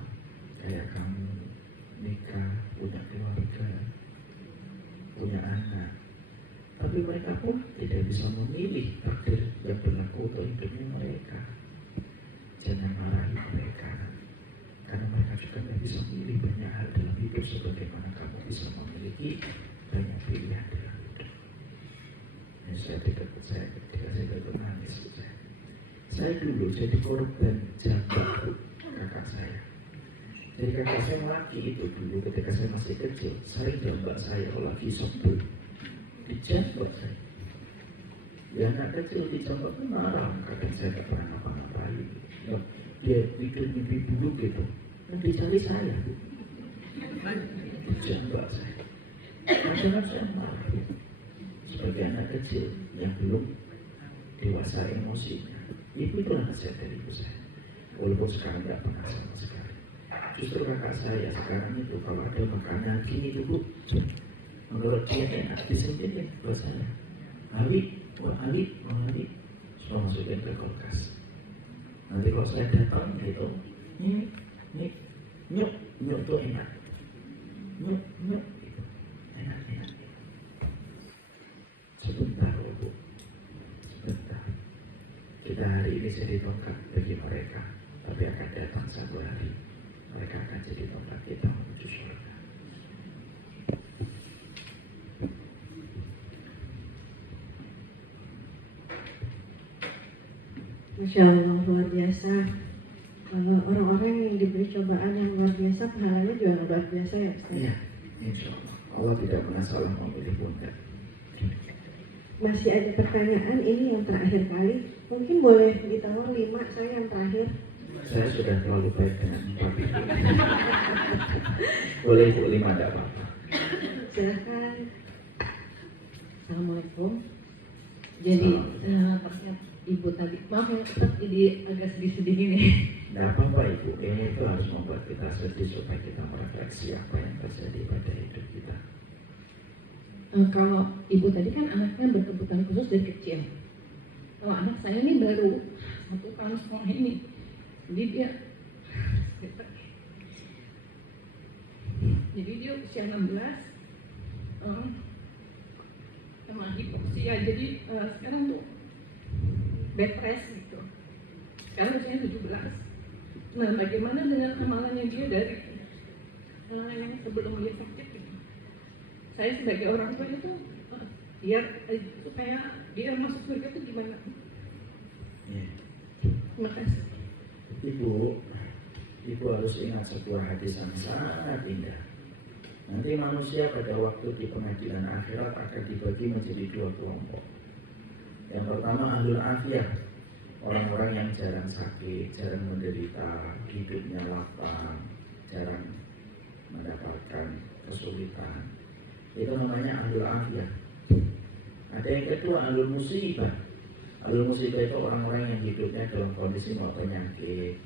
kayak kamu, nikah, punya keluarga, punya anak. Tapi mereka pun tidak bisa memilih takdir yang berlaku untuk hidupnya mereka. Jangan marahi mereka, karena mereka juga tidak bisa memilih banyak hal dalam hidup sebagaimana kamu bisa memiliki banyak pilihan dalam hidup. Dan saya tidak percaya ketika saya nangis. Saya dulu jadi korban jambak kakak saya. Jadi kakak saya laki itu dulu ketika saya masih kecil, saya jambak saya kalau lagi sebel, dijambak saya. Ya anak kecil dijambak itu marah, kadang saya tidak pernah ngapa-ngapain. Dia tidur mimpi buruk gitu, dan dicari saya, dijambak saya. Kadang saya marah sebagai anak kecil yang belum dewasa emosinya. Itu nasihat dari ibu saya. Walaupun sekarang tidak pernah sama sekali. Justru kakak saya sekarang itu kalau ada makanan gini dulu, menurut dia enak, disentil buat saya. Awi, semua masukin ke kulkas. Nanti kalau saya datang gitu, nyuk tuh enak, nyuk gitu, enak. Sebentar, Bu. Sebentar. Kita hari ini jadi tongkat bagi mereka, tapi akan datang satu hari mereka akan jadi tongkat kita menuju surga. Masya Allah, luar biasa. Orang-orang yang diberi cobaan yang luar biasa, pahalanya juga luar biasa ya Ustaz? Iya, insya Allah. Allah tidak pernah salah memilih bunda. Masih ada pertanyaan, ini yang terakhir kali. Mungkin boleh ditawar 5, saya yang terakhir. Saya sudah terlalu baik dengan 4. Boleh Bu 5, tidak apa-apa. Silahkan. Assalamualaikum. Jadi terkait ibu tadi, maaf ya Ustaz, jadi agak sedih-sedih gini. Tidak apa-apa Ibu, ini itu harus membuat kita sedih supaya kita merefleksi apa yang terjadi pada hidup kita. Kalau ibu tadi kan anaknya berkebutuhan khusus dari kecil. Kalau anak saya ini baru 1 tahun sekolah ini, jadi dia usia 16, sama hipoksia, jadi sekarang tuh bed rest gitu. Sekarang usianya 17. Nah, bagaimana dengan amalannya dia dari yang sebelum dia sakit gitu? Saya sebagai orang tua itu biar supaya dia masuk surga itu gimana? Ya. Terima kasih. Ibu harus ingat sebuah hadis yang sangat indah. Nanti manusia pada waktu di pengadilan akhirat akan dibagi menjadi 2 kelompok. Yang pertama ahlul afiyah, orang-orang yang jarang sakit, jarang menderita, hidupnya lapang, jarang mendapatkan kesulitan. Itu namanya ahlul afiyah. Ada yang kedua ahlul musibah. Ahlul musibah itu orang-orang yang hidupnya dalam kondisi mau penyakit,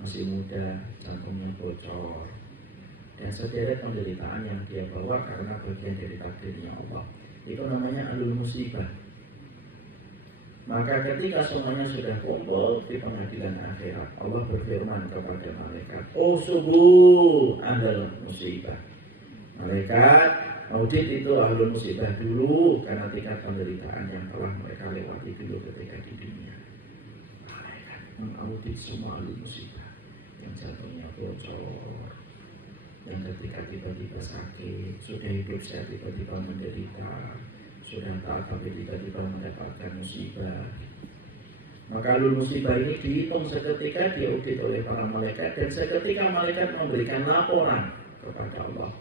masih muda, jantungnya bocor, dan sederet penderitaan yang dia bawa karena bagian dari takdirnya Allah. Itu namanya ahlul musibah. Maka ketika semuanya sudah kumpul di pengadilan akhirat, Allah berfirman kepada malaikat, "Oh subuh ahlul musibah." Malaikat audit itu ahlul musibah dulu karena tingkat penderitaan yang telah mereka lewati dulu ketika di dunia. Malaikat mengaudit semua ahlul musibah yang jantungnya bocor, yang ketika tiba-tiba sakit, sudah hidup saya tiba-tiba menderita, sudah taat tapi tiba-tiba mendapatkan musibah. Maka ahlul musibah ini dihitung seketika, diaudit oleh para malaikat, dan seketika malaikat memberikan laporan kepada Allah.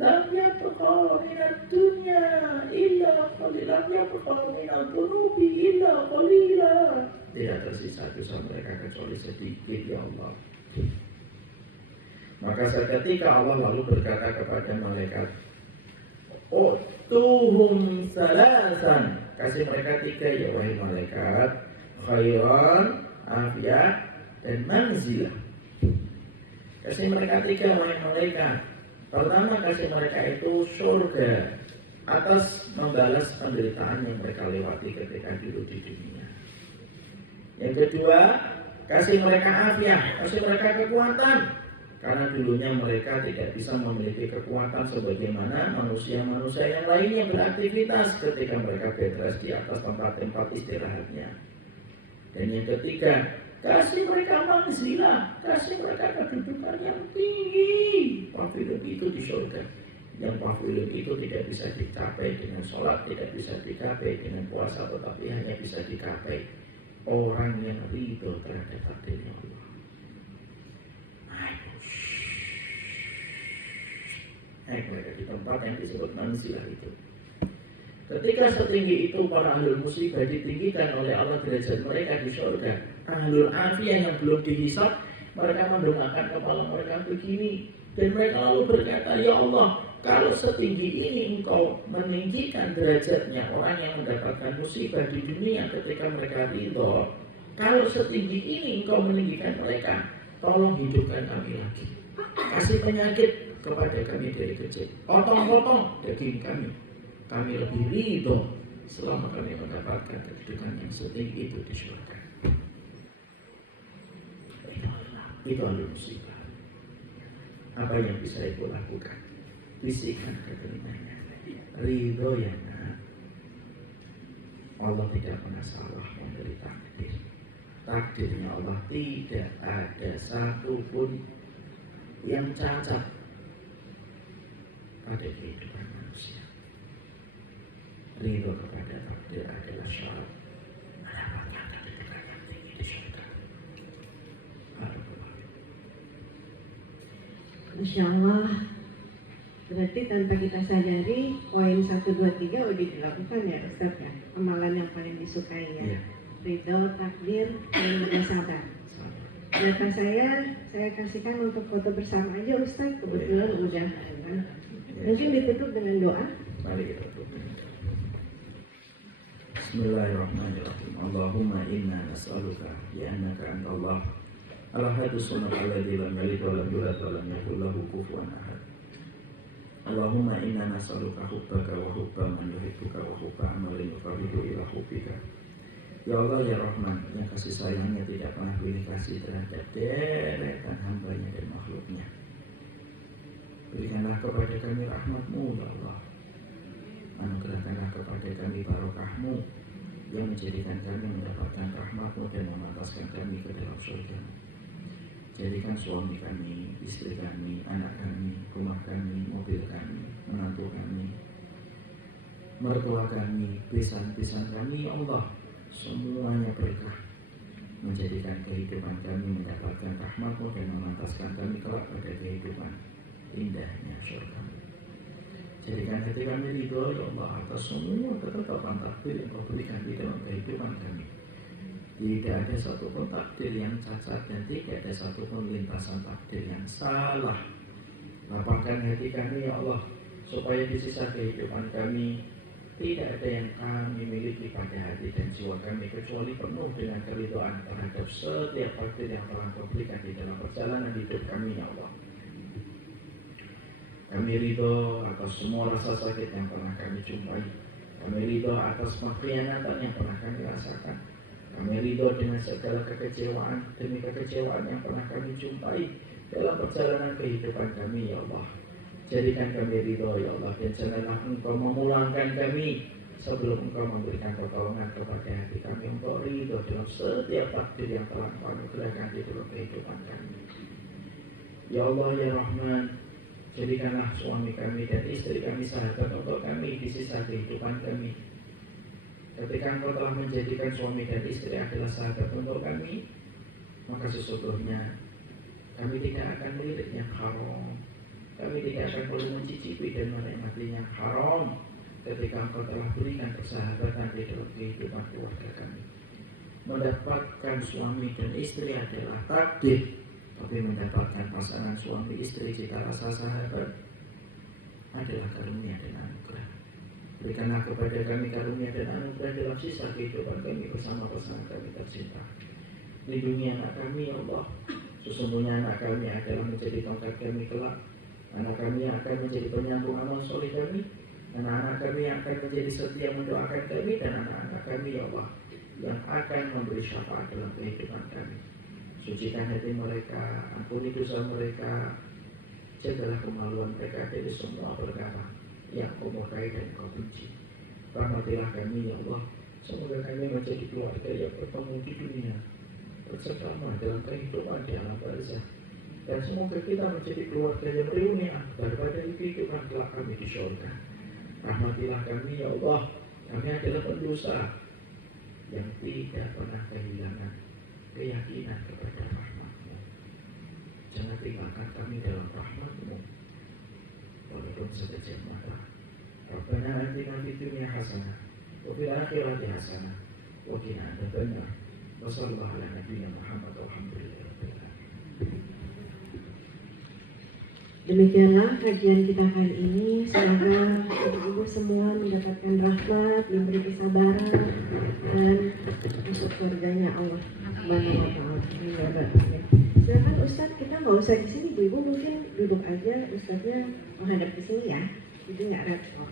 Lam yabqa minad dunya illa qalilan, lam yabqa minad dhunubi illa qalila. Tidak tersisa dosa mereka kecuali sedikit ya Allah. Maka seketika Allah lalu berkata kepada malaikat, "Oh tuhum salasan." Kasih mereka 3 ya wahai malaikat, khairan, afiyah, dan manzilah. Kasih mereka 3 wahai malaikat. Pertama kasih mereka itu surga, atas membalas penderitaan yang mereka lewati ketika hidup di dunia. Yang kedua, kasih mereka afiat, kasih mereka kekuatan. Karena dulunya mereka tidak bisa memiliki kekuatan sebagaimana manusia-manusia yang lainnya beraktivitas ketika mereka bebas di atas tempat-tempat istirahatnya. Dan yang ketiga, kasih mereka manzilah, kasih mereka kedudukan yang tinggi. Pavilion itu di surga. Yang pavilion itu tidak bisa dicapai dengan sholat, tidak bisa dicapai dengan puasa, tetapi hanya bisa dicapai orang yang ridho terhadap takdirnya Allah. Mereka di tempat yang disebut manzilah itu. Ketika setinggi itu para ahlul musibah ditinggikan oleh Allah derajat mereka di surga. Ahlul afiyah yang belum dihisab, mereka mendongakkan kepala mereka begini, dan mereka lalu berkata, ya Allah, kalau setinggi ini engkau meninggikan derajatnya orang yang mendapatkan musibah di dunia ketika mereka ridho, kalau setinggi ini engkau meninggikan mereka, tolong hidupkan kami lagi, kasih penyakit kepada kami dari kecil, potong-potong daging kami lebih ridho selama kami mendapatkan kedudukan yang setinggi itu di surga. Itu ahlul musibah. Apa yang bisa ibu lakukan? Bisikan ke telinganya, ridho ya nak. Allah tidak pernah salah memberi takdir. Takdirnya Allah tidak ada satupun yang cacat pada kehidupan manusia. Ridho kepada takdir adalah syarat mendapatkan kedudukan yang tinggi di surga. Masya Allah. Berarti tanpa kita sadari poin 1, 2, 3 udah dilakukan ya Ustaz ya. Amalan yang paling disukai ya. Ridho, takdir, dan juga sabar. Data saya kasihkan untuk foto bersama aja Ustaz. Kebetulan udah kan. Mungkin ditutup dengan doa. Mari kita tutup. Bismillahirrahmanirrahim. Allahumma inna nas'aluka bi annaka antallah al-ahadus samad alladzi lam yalid wa lam yulad wa lam yakul lahu kufuwan ahad. Allahumma inna nas'aluka hubbaka wa hubba man yuhibbuka wa hubba amalin yuqarribu ila hubbika. Ya Allah ya Rahman, yang kasih sayangnya tidak pernah pilih kasih terhadap deretan hambanya dan makhluknya. Berikanlah kepada kami rahmat-Mu ya Allah. Anugerahkanlah kepada kami barokah-Mu yang menjadikan kami mendapatkan rahmat-Mu dan memantaskan kami ke dalam surga-Mu. Jadikan suami kami, istri kami, anak kami, rumah kami, mobil kami, menantu kami, mertua kami, besan-besan kami, ya Allah, semuanya berkah, menjadikan kehidupan kami mendapatkan rahmat-Mu dan memantaskan kami kelak pada kehidupan indahnya surga-Mu. Jadikan hati kami ridho ya Allah atas semua ketetapan takdir yang Kau berikan di dalam kehidupan kami. Tidak ada satupun takdir yang cacat dan tidak ada satupun lintasan takdir yang salah. Lapangkan hati kami ya Allah, supaya di sisa kehidupan kami tidak ada yang kami miliki pada hati dan jiwa kami kecuali penuh dengan keridhaan terhadap setiap takdir yang telah Kau berikan di dalam perjalanan hidup kami ya Allah. Kami ridho atas semua rasa sakit yang pernah kami jumpai. Kami ridho atas pengkhianatan yang pernah kami rasakan. Kami ridho dengan segala kekecewaan demi kekecewaan yang pernah kami jumpai dalam perjalanan kehidupan kami ya Allah. Jadikan kami ridho ya Allah, dan janganlah Engkau memulangkan kami sebelum Engkau memberikan pertolongan kepada hati kami untuk ridho dalam setiap takdir yang telah Engkau anugerahkan di dalam kehidupan kami. Ya Allah ya Rahman, jadikanlah suami kami dan istri kami sahabat untuk kami di sisa kehidupan kami. Ketika Engkau telah menjadikan suami dan istri adalah sahabat untuk kami, maka sesungguhnya kami tidak akan melirik yang haram. Kami tidak akan perlu mencicipi dan menikmati yang haram ketika Engkau telah berikan persahabatan di dalam kehidupan keluarga kami. Mendapatkan suami dan istri adalah takdir, tapi mendapatkan pasangan suami istri cita rasa sahabat adalah karunia dan anugerah. Berikanlah kepada kami karunia dan anugerah dalam sisa kehidupan kami bersama pasangan kami tercinta. Lindungi anak kami ya Allah. Sesungguhnya anak kami adalah menjadi tongkat kami kelak. Anak kami akan menjadi penyambung amal soleh kami. Anak-anak kami yang akan menjadi setia mendoakan kami, dan anak-anak kami ya Allah yang akan memberi syafaat dalam kehidupan kami. Sucikan hati mereka, ampuni dosa mereka, jagalah kemaluan mereka dari semua perkara yang kau murkai dan kau benci. Rahmatilah kami ya Allah, semoga kami menjadi keluarga yang bertemu di dunia, bersama dalam kehidupan di alam barzakh, dan semoga kita menjadi keluarga yang reuni akbar pada kehidupan kelak kami di surga. Rahmatilah kami ya Allah, kami adalah pendosa yang tidak pernah kehilangan keyakinan kepada rahmat-Mu. Jangan tinggalkan kami dalam rahmat-Mu walaupun sekejap mata. Rabbana atina fid dunya hasanah wa fil akhirati hasanah wa qina adzabannar. Wa sallallahu ala nabiyyina Muhammad walhamdulillahi rabbil alamin. Demikianlah kajian kita kali ini. Semoga ibu-ibu semua mendapatkan rahmat, diberi kesabaran, dan masuk surganya Allah Subhanahu wa Ta'ala. Silakan Ustadz, kita nggak usah di sini, ibu mungkin duduk aja, Ustadznya menghadap ke sini ya, jadi nggak repot.